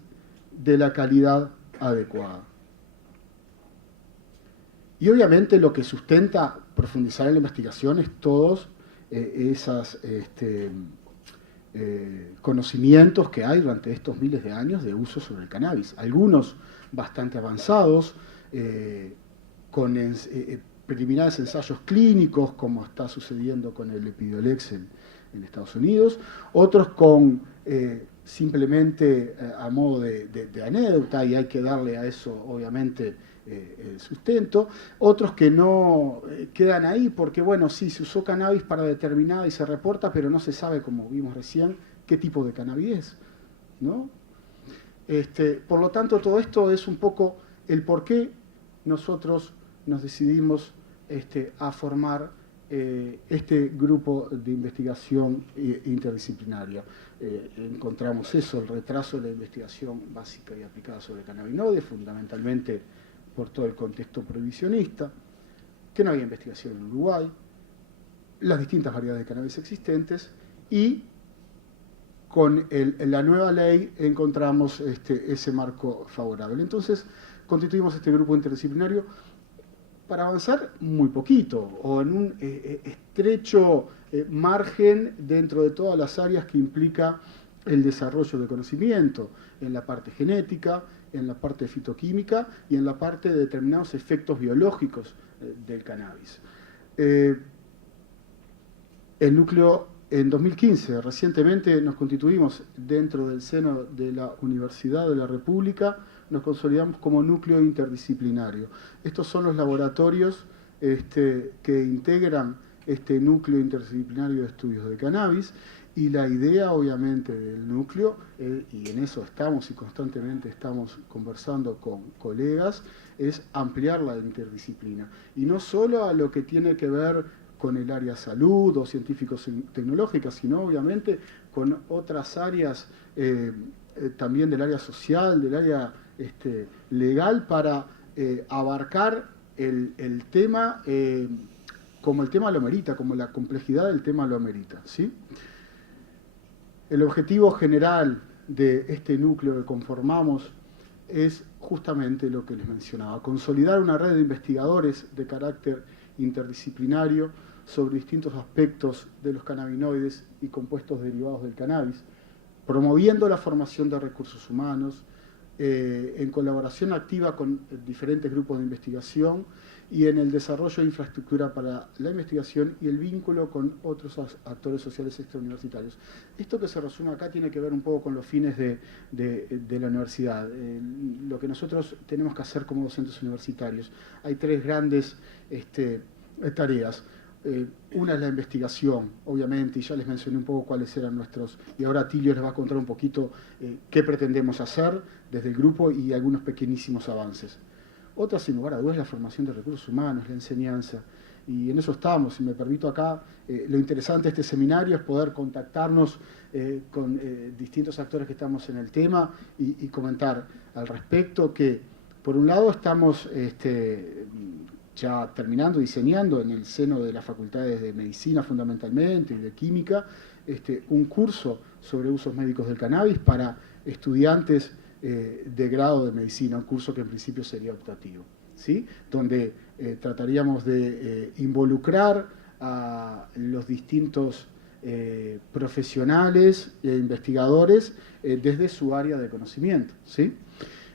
de la calidad adecuada. Y obviamente lo que sustenta profundizar en la investigación es todos esos conocimientos que hay durante estos miles de años de uso sobre el cannabis. Algunos bastante avanzados, con preliminares ensayos clínicos, como está sucediendo con el Epidiolex en Estados Unidos, otros con simplemente a modo de anécdota, y hay que darle a eso obviamente el sustento, otros que no quedan ahí porque, bueno, sí, se usó cannabis para determinada y se reporta, pero no se sabe, como vimos recién, qué tipo de cannabis es, ¿no? Por lo tanto, todo esto es un poco el por qué nosotros nos decidimos a formar este grupo de investigación interdisciplinaria. Encontramos eso, el retraso de la investigación básica y aplicada sobre cannabinoides, fundamentalmente por todo el contexto prohibicionista, que no había investigación en Uruguay, las distintas variedades de cannabis existentes, y con la nueva ley encontramos ese marco favorable. Entonces constituimos este grupo interdisciplinario para avanzar muy poquito, o en un estrecho margen dentro de todas las áreas que implica el desarrollo de conocimiento, en la parte genética, en la parte fitoquímica y en la parte de determinados efectos biológicos del cannabis. El núcleo, en 2015, recientemente nos constituimos dentro del seno de la Universidad de la República, nos consolidamos como núcleo interdisciplinario. Estos son los laboratorios que integran este núcleo interdisciplinario de estudios de cannabis, y la idea obviamente del núcleo, y en eso estamos y constantemente estamos conversando con colegas, es ampliar la interdisciplina. Y no solo a lo que tiene que ver con el área salud o científicos tecnológicas, sino obviamente con otras áreas también del área social, del área legal, para abarcar el tema como el tema lo merita, como la complejidad del tema lo merita, ¿sí? El objetivo general de este núcleo que conformamos es justamente lo que les mencionaba: consolidar una red de investigadores de carácter interdisciplinario sobre distintos aspectos de los cannabinoides y compuestos derivados del cannabis, promoviendo la formación de recursos humanos, en colaboración activa con diferentes grupos de investigación y en el desarrollo de infraestructura para la investigación y el vínculo con otros actores sociales extrauniversitarios. Esto que se resume acá tiene que ver un poco con los fines de la universidad, lo que nosotros tenemos que hacer como docentes universitarios. Hay tres grandes tareas. Una es la investigación, obviamente, y ya les mencioné un poco cuáles eran nuestros, y ahora Tilio les va a contar un poquito qué pretendemos hacer desde el grupo y algunos pequeñísimos avances. Otra, sin lugar a dudas, es la formación de recursos humanos, la enseñanza, y en eso estamos. Si me permito acá, lo interesante de este seminario es poder contactarnos con distintos actores que estamos en el tema y comentar al respecto que, por un lado, estamos ya terminando, diseñando en el seno de las facultades de medicina fundamentalmente y de química, un curso sobre usos médicos del cannabis para estudiantes de grado de medicina, un curso que en principio sería optativo, ¿sí? Donde trataríamos de involucrar a los distintos profesionales e investigadores desde su área de conocimiento, ¿sí?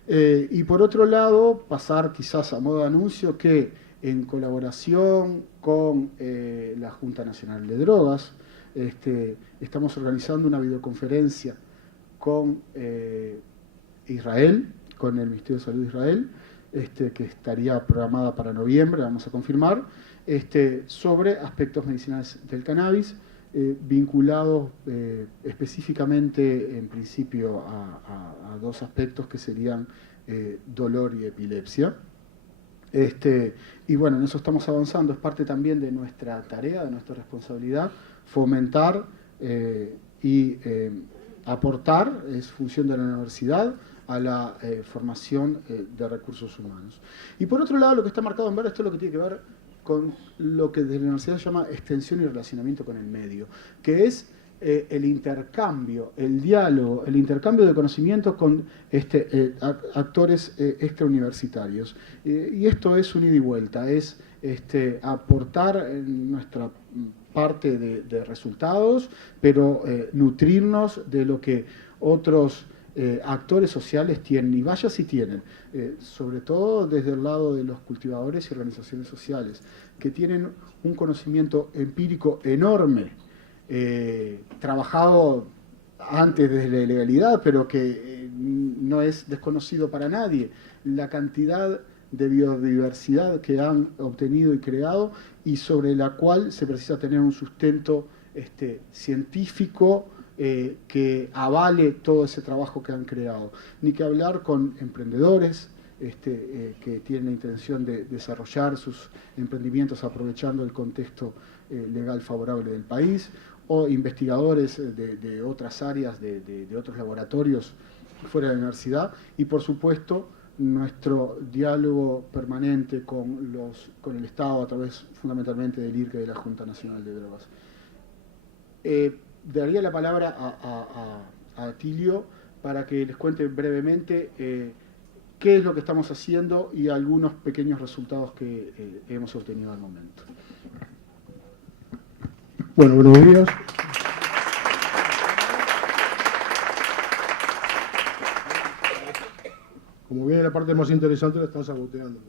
Y por otro lado, pasar quizás a modo de anuncio que en colaboración con la Junta Nacional de Drogas, estamos organizando una videoconferencia con Israel, con el Ministerio de Salud de Israel, que estaría programada para noviembre, vamos a confirmar, sobre aspectos medicinales del cannabis, vinculados específicamente, en principio, a dos aspectos que serían dolor y epilepsia. Y bueno, en eso estamos avanzando, es parte también de nuestra tarea, de nuestra responsabilidad, fomentar y aportar, es función de la universidad, a la formación de recursos humanos. Y por otro lado, lo que está marcado en verde, esto es lo que tiene que ver con lo que desde la universidad se llama extensión y relacionamiento con el medio, que es el intercambio, el diálogo, el intercambio de conocimientos con actores extrauniversitarios. Y esto es un ida y vuelta, es aportar en nuestra parte de resultados, pero nutrirnos de lo que otros actores sociales tienen, y vaya si tienen, sobre todo desde el lado de los cultivadores y organizaciones sociales, que tienen un conocimiento empírico enorme, trabajado antes desde la ilegalidad, pero que no es desconocido para nadie, la cantidad de biodiversidad que han obtenido y creado, y sobre la cual se precisa tener un sustento científico que avale todo ese trabajo que han creado. Ni que hablar con emprendedores, que tienen la intención de desarrollar sus emprendimientos aprovechando el contexto legal favorable del país, o investigadores de otras áreas, de otros laboratorios fuera de la universidad, y por supuesto nuestro diálogo permanente con el Estado a través fundamentalmente del IRCE, de la Junta Nacional de Drogas. Daría la palabra a Atilio para que les cuente brevemente qué es lo que estamos haciendo y algunos pequeños resultados que hemos obtenido al momento. Bueno, buenos días. Como viene la parte más interesante, la están saboteando.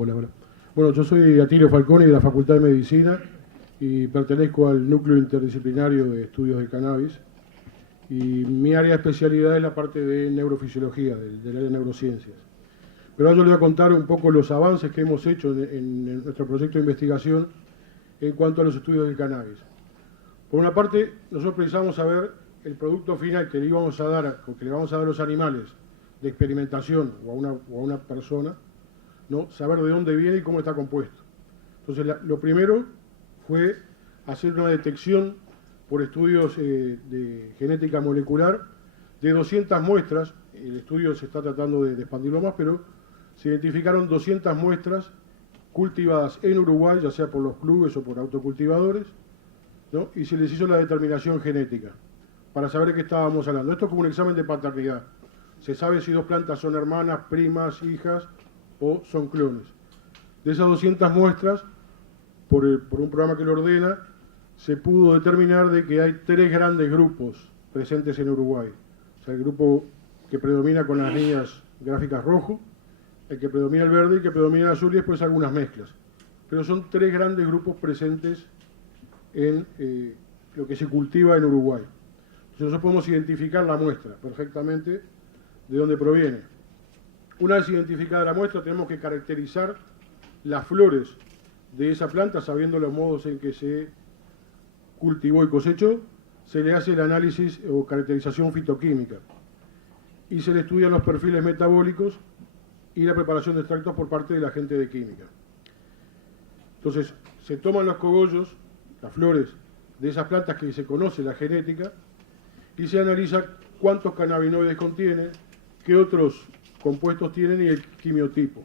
Hola. Bueno, yo soy Atilio Falconi de la Facultad de Medicina y pertenezco al núcleo interdisciplinario de estudios de cannabis. Y mi área de especialidad es la parte de neurofisiología, del área de neurociencias. Pero ahora yo les voy a contar un poco los avances que hemos hecho en nuestro proyecto de investigación en cuanto a los estudios del cannabis. Por una parte, nosotros precisamos saber el producto final que le íbamos a dar, o que le vamos a dar a los animales de experimentación o a una persona, ¿no? Saber de dónde viene y cómo está compuesto. Entonces, lo primero fue hacer una detección por estudios de genética molecular de 200 muestras. El estudio se está tratando de expandirlo más, pero se identificaron 200 muestras cultivadas en Uruguay, ya sea por los clubes o por autocultivadores, ¿no? Y se les hizo la determinación genética para saber de qué estábamos hablando. Esto es como un examen de paternidad. Se sabe si dos plantas son hermanas, primas, hijas o son clones. De esas 200 muestras, por un programa que lo ordena, se pudo determinar de que hay 3 grandes grupos presentes en Uruguay. O sea, el grupo que predomina con las líneas gráficas rojo, el que predomina el verde y el que predomina el azul, y después algunas mezclas. Pero son 3 grandes grupos presentes en lo que se cultiva en Uruguay. Entonces nosotros podemos identificar la muestra perfectamente de dónde proviene. Una vez identificada la muestra, tenemos que caracterizar las flores de esa planta, sabiendo los modos en que se cultivó y cosechó. Se le hace el análisis o caracterización fitoquímica y se le estudian los perfiles metabólicos y la preparación de extractos por parte del agente de química. Entonces, se toman los cogollos, las flores de esas plantas que se conoce la genética, y se analiza cuántos cannabinoides contienen, qué otros compuestos tienen y el quimiotipo.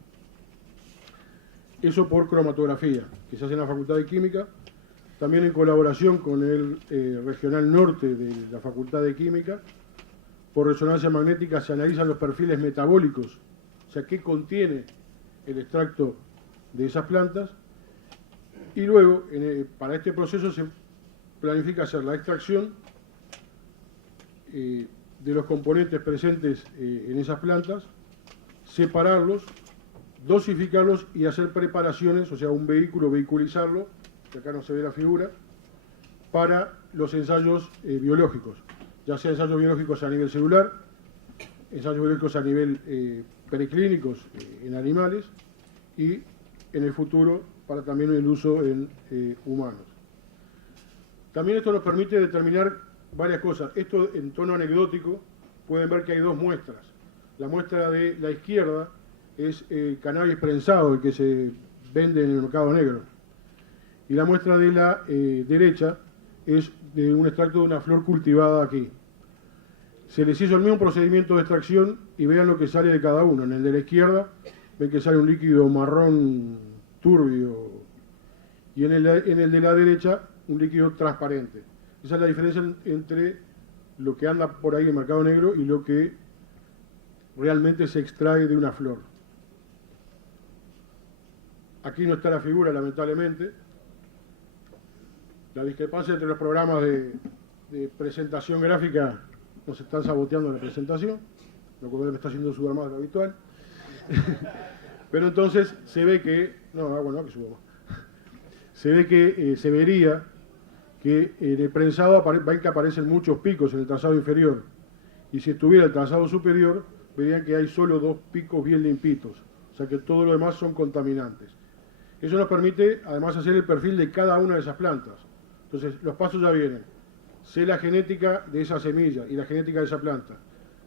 Eso por cromatografía, que se hace en la Facultad de Química, también en colaboración con el Regional Norte de la Facultad de Química. Por resonancia magnética se analizan los perfiles metabólicos, o sea, qué contiene el extracto de esas plantas, y luego, para este proceso se planifica hacer la extracción de los componentes presentes en esas plantas, separarlos, dosificarlos y hacer preparaciones, o sea, un vehículo, vehiculizarlo, que acá no se ve la figura, para los ensayos biológicos, ya sea ensayos biológicos a nivel celular, ensayos biológicos a nivel preclínicos en animales y en el futuro para también el uso en humanos. También esto nos permite determinar varias cosas. Esto en tono anecdótico, pueden ver que hay dos muestras. La muestra de la izquierda es cannabis prensado, el que se vende en el mercado negro. Y la muestra de la derecha es de un extracto de una flor cultivada aquí. Se les hizo el mismo procedimiento de extracción y vean lo que sale de cada uno. En el de la izquierda ven que sale un líquido marrón turbio y en el de la derecha un líquido transparente. Esa es la diferencia entre lo que anda por ahí en el mercado negro y lo que realmente se extrae de una flor. Aquí no está la figura, lamentablemente. La discrepancia entre los programas de presentación gráfica nos están saboteando la presentación, lo cual me está haciendo sudar más de lo habitual. Pero entonces se ve que, que suba más. Se ve que se vería que en el prensado ven que aparecen muchos picos en el trazado inferior. Y si estuviera el trazado superior, verían que hay solo 2 picos bien limpitos. O sea que todo lo demás son contaminantes. Eso nos permite además hacer el perfil de cada una de esas plantas. Entonces los pasos ya vienen. Sé la genética de esa semilla y la genética de esa planta.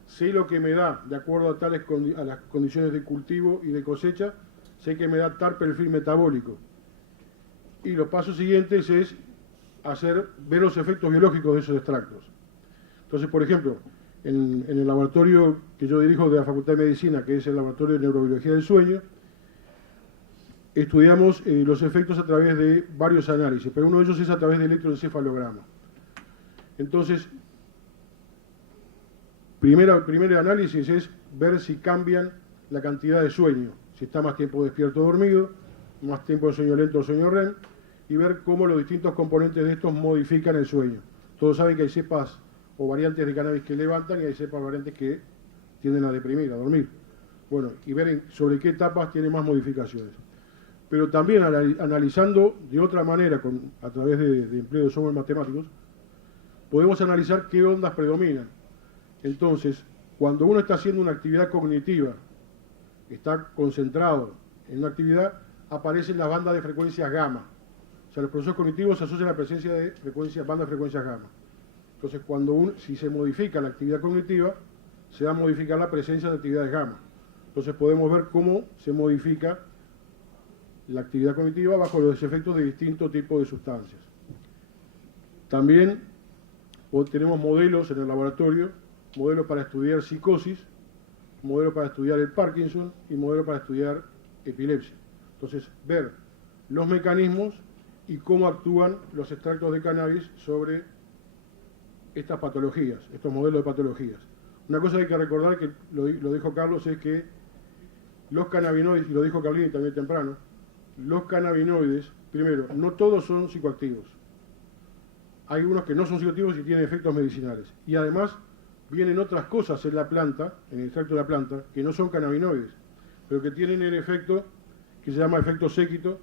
Sé lo que me da, de acuerdo a las condiciones de cultivo y de cosecha, sé que me da tal perfil metabólico. Y los pasos siguientes es ver los efectos biológicos de esos extractos. Entonces, por ejemplo, en el laboratorio que yo dirijo de la Facultad de Medicina, que es el Laboratorio de Neurobiología del Sueño, estudiamos los efectos a través de varios análisis, pero uno de ellos es a través de electroencefalograma. Entonces, primer análisis es ver si cambian la cantidad de sueño, si está más tiempo despierto o dormido, más tiempo de sueño lento o sueño REM, y ver cómo los distintos componentes de estos modifican el sueño. Todos saben que hay cepas o variantes de cannabis que levantan y hay cepas variantes que tienden a deprimir, a dormir. Bueno, y ver sobre qué etapas tiene más modificaciones. Pero también analizando de otra manera, a través de empleo de software matemáticos, podemos analizar qué ondas predominan. Entonces, cuando uno está haciendo una actividad cognitiva, está concentrado en una actividad, aparecen las bandas de frecuencias gamma. O sea, los procesos cognitivos asocian la presencia de bandas de frecuencias gamma. Entonces, si se modifica la actividad cognitiva, se va a modificar la presencia de actividades gamma. Entonces, podemos ver cómo se modifica la actividad cognitiva bajo los efectos de distintos tipos de sustancias. También tenemos modelos en el laboratorio, modelos para estudiar psicosis, modelos para estudiar el Parkinson y modelos para estudiar epilepsia. Entonces, ver los mecanismos y cómo actúan los extractos de cannabis sobre estas patologías, estos modelos de patologías. Una cosa que hay que recordar, que lo dijo Carlos, es que los cannabinoides, y lo dijo Carlini también temprano, los cannabinoides, primero, no todos son psicoactivos. Hay unos que no son psicoactivos y tienen efectos medicinales. Y además vienen otras cosas en la planta, en el extracto de la planta, que no son cannabinoides, pero que tienen el efecto que se llama efecto séquito,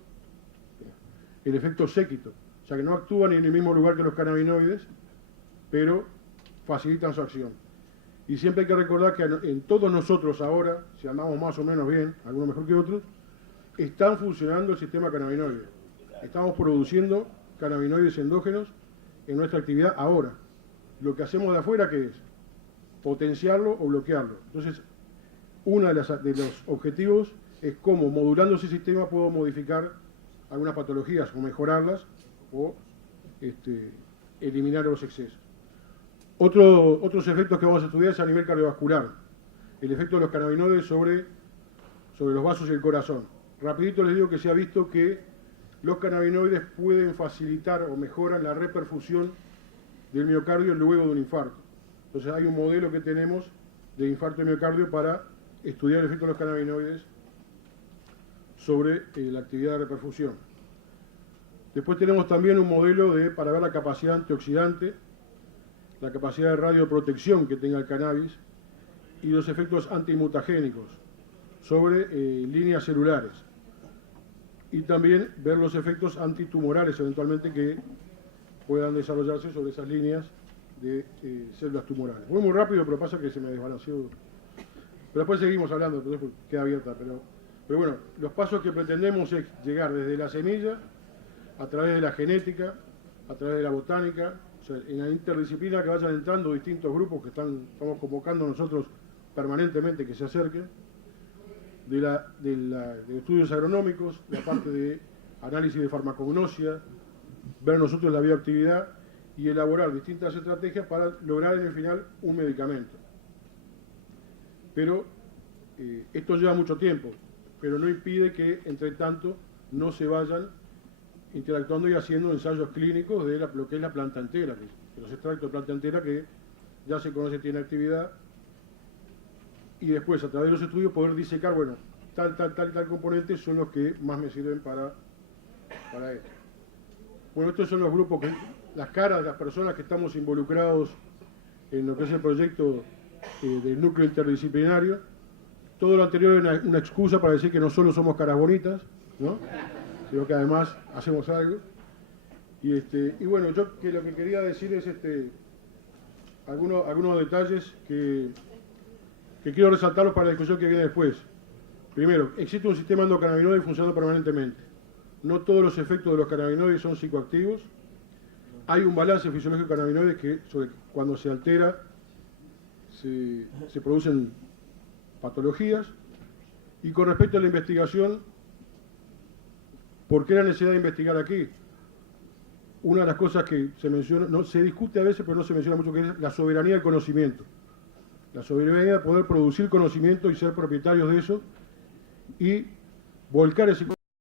el efecto séquito. O sea que no actúan en el mismo lugar que los cannabinoides, pero facilitan su acción. Y siempre hay que recordar que en todos nosotros ahora, si andamos más o menos bien, algunos mejor que otros, están funcionando el sistema cannabinoide. Estamos produciendo cannabinoides endógenos en nuestra actividad ahora. Lo que hacemos de afuera, ¿qué es? Potenciarlo o bloquearlo. Entonces, uno de los objetivos es cómo, modulando ese sistema, puedo modificar algunas patologías o mejorarlas o eliminar los excesos. Otros efectos que vamos a estudiar es a nivel cardiovascular. El efecto de los cannabinoides sobre los vasos y el corazón. Rapidito les digo que se ha visto que los cannabinoides pueden facilitar o mejoran la reperfusión del miocardio luego de un infarto. Entonces hay un modelo que tenemos de infarto de miocardio para estudiar el efecto de los cannabinoides sobre la actividad de reperfusión. Después tenemos también un modelo para ver la capacidad antioxidante, la capacidad de radioprotección que tenga el cannabis y los efectos antimutagénicos sobre líneas celulares. Y también ver los efectos antitumorales eventualmente que puedan desarrollarse sobre esas líneas de células tumorales. Voy muy rápido, pero pasa que se me desbalanceó Pero después seguimos hablando, entonces queda abierta. Pero bueno, los pasos que pretendemos es llegar desde la semilla, a través de la genética, a través de la botánica, o sea, en la interdisciplina que vayan entrando distintos grupos que estamos convocando nosotros permanentemente que se acerquen, de estudios agronómicos, la parte de análisis de farmacognosia, ver nosotros la bioactividad y elaborar distintas estrategias para lograr en el final un medicamento. Pero esto lleva mucho tiempo, pero no impide que entre tanto no se vayan interactuando y haciendo ensayos clínicos de lo que es la planta entera, de los extractos de planta entera que ya se conoce tiene actividad, y después a través de los estudios poder disecar, bueno, tal componente son los que más me sirven para esto. Bueno, estos son los grupos, las caras de las personas que estamos involucrados en lo que es el proyecto del núcleo interdisciplinario. Todo lo anterior es una excusa para decir que no solo somos caras bonitas, ¿no?, sino que además hacemos algo. Y bueno, yo lo que quería decir es algunos detalles que quiero resaltarlos para la discusión que viene después. Primero, existe un sistema endocannabinoide funcionando permanentemente. No todos los efectos de los cannabinoides son psicoactivos. Hay un balance fisiológico de cannabinoides que cuando se altera se producen patologías. Y con respecto a la investigación, ¿por qué la necesidad de investigar aquí? Una de las cosas que se menciona, no se discute a veces, pero no se menciona mucho, que es la soberanía del conocimiento. La soberanía de poder producir conocimiento y ser propietarios de eso y volcar ese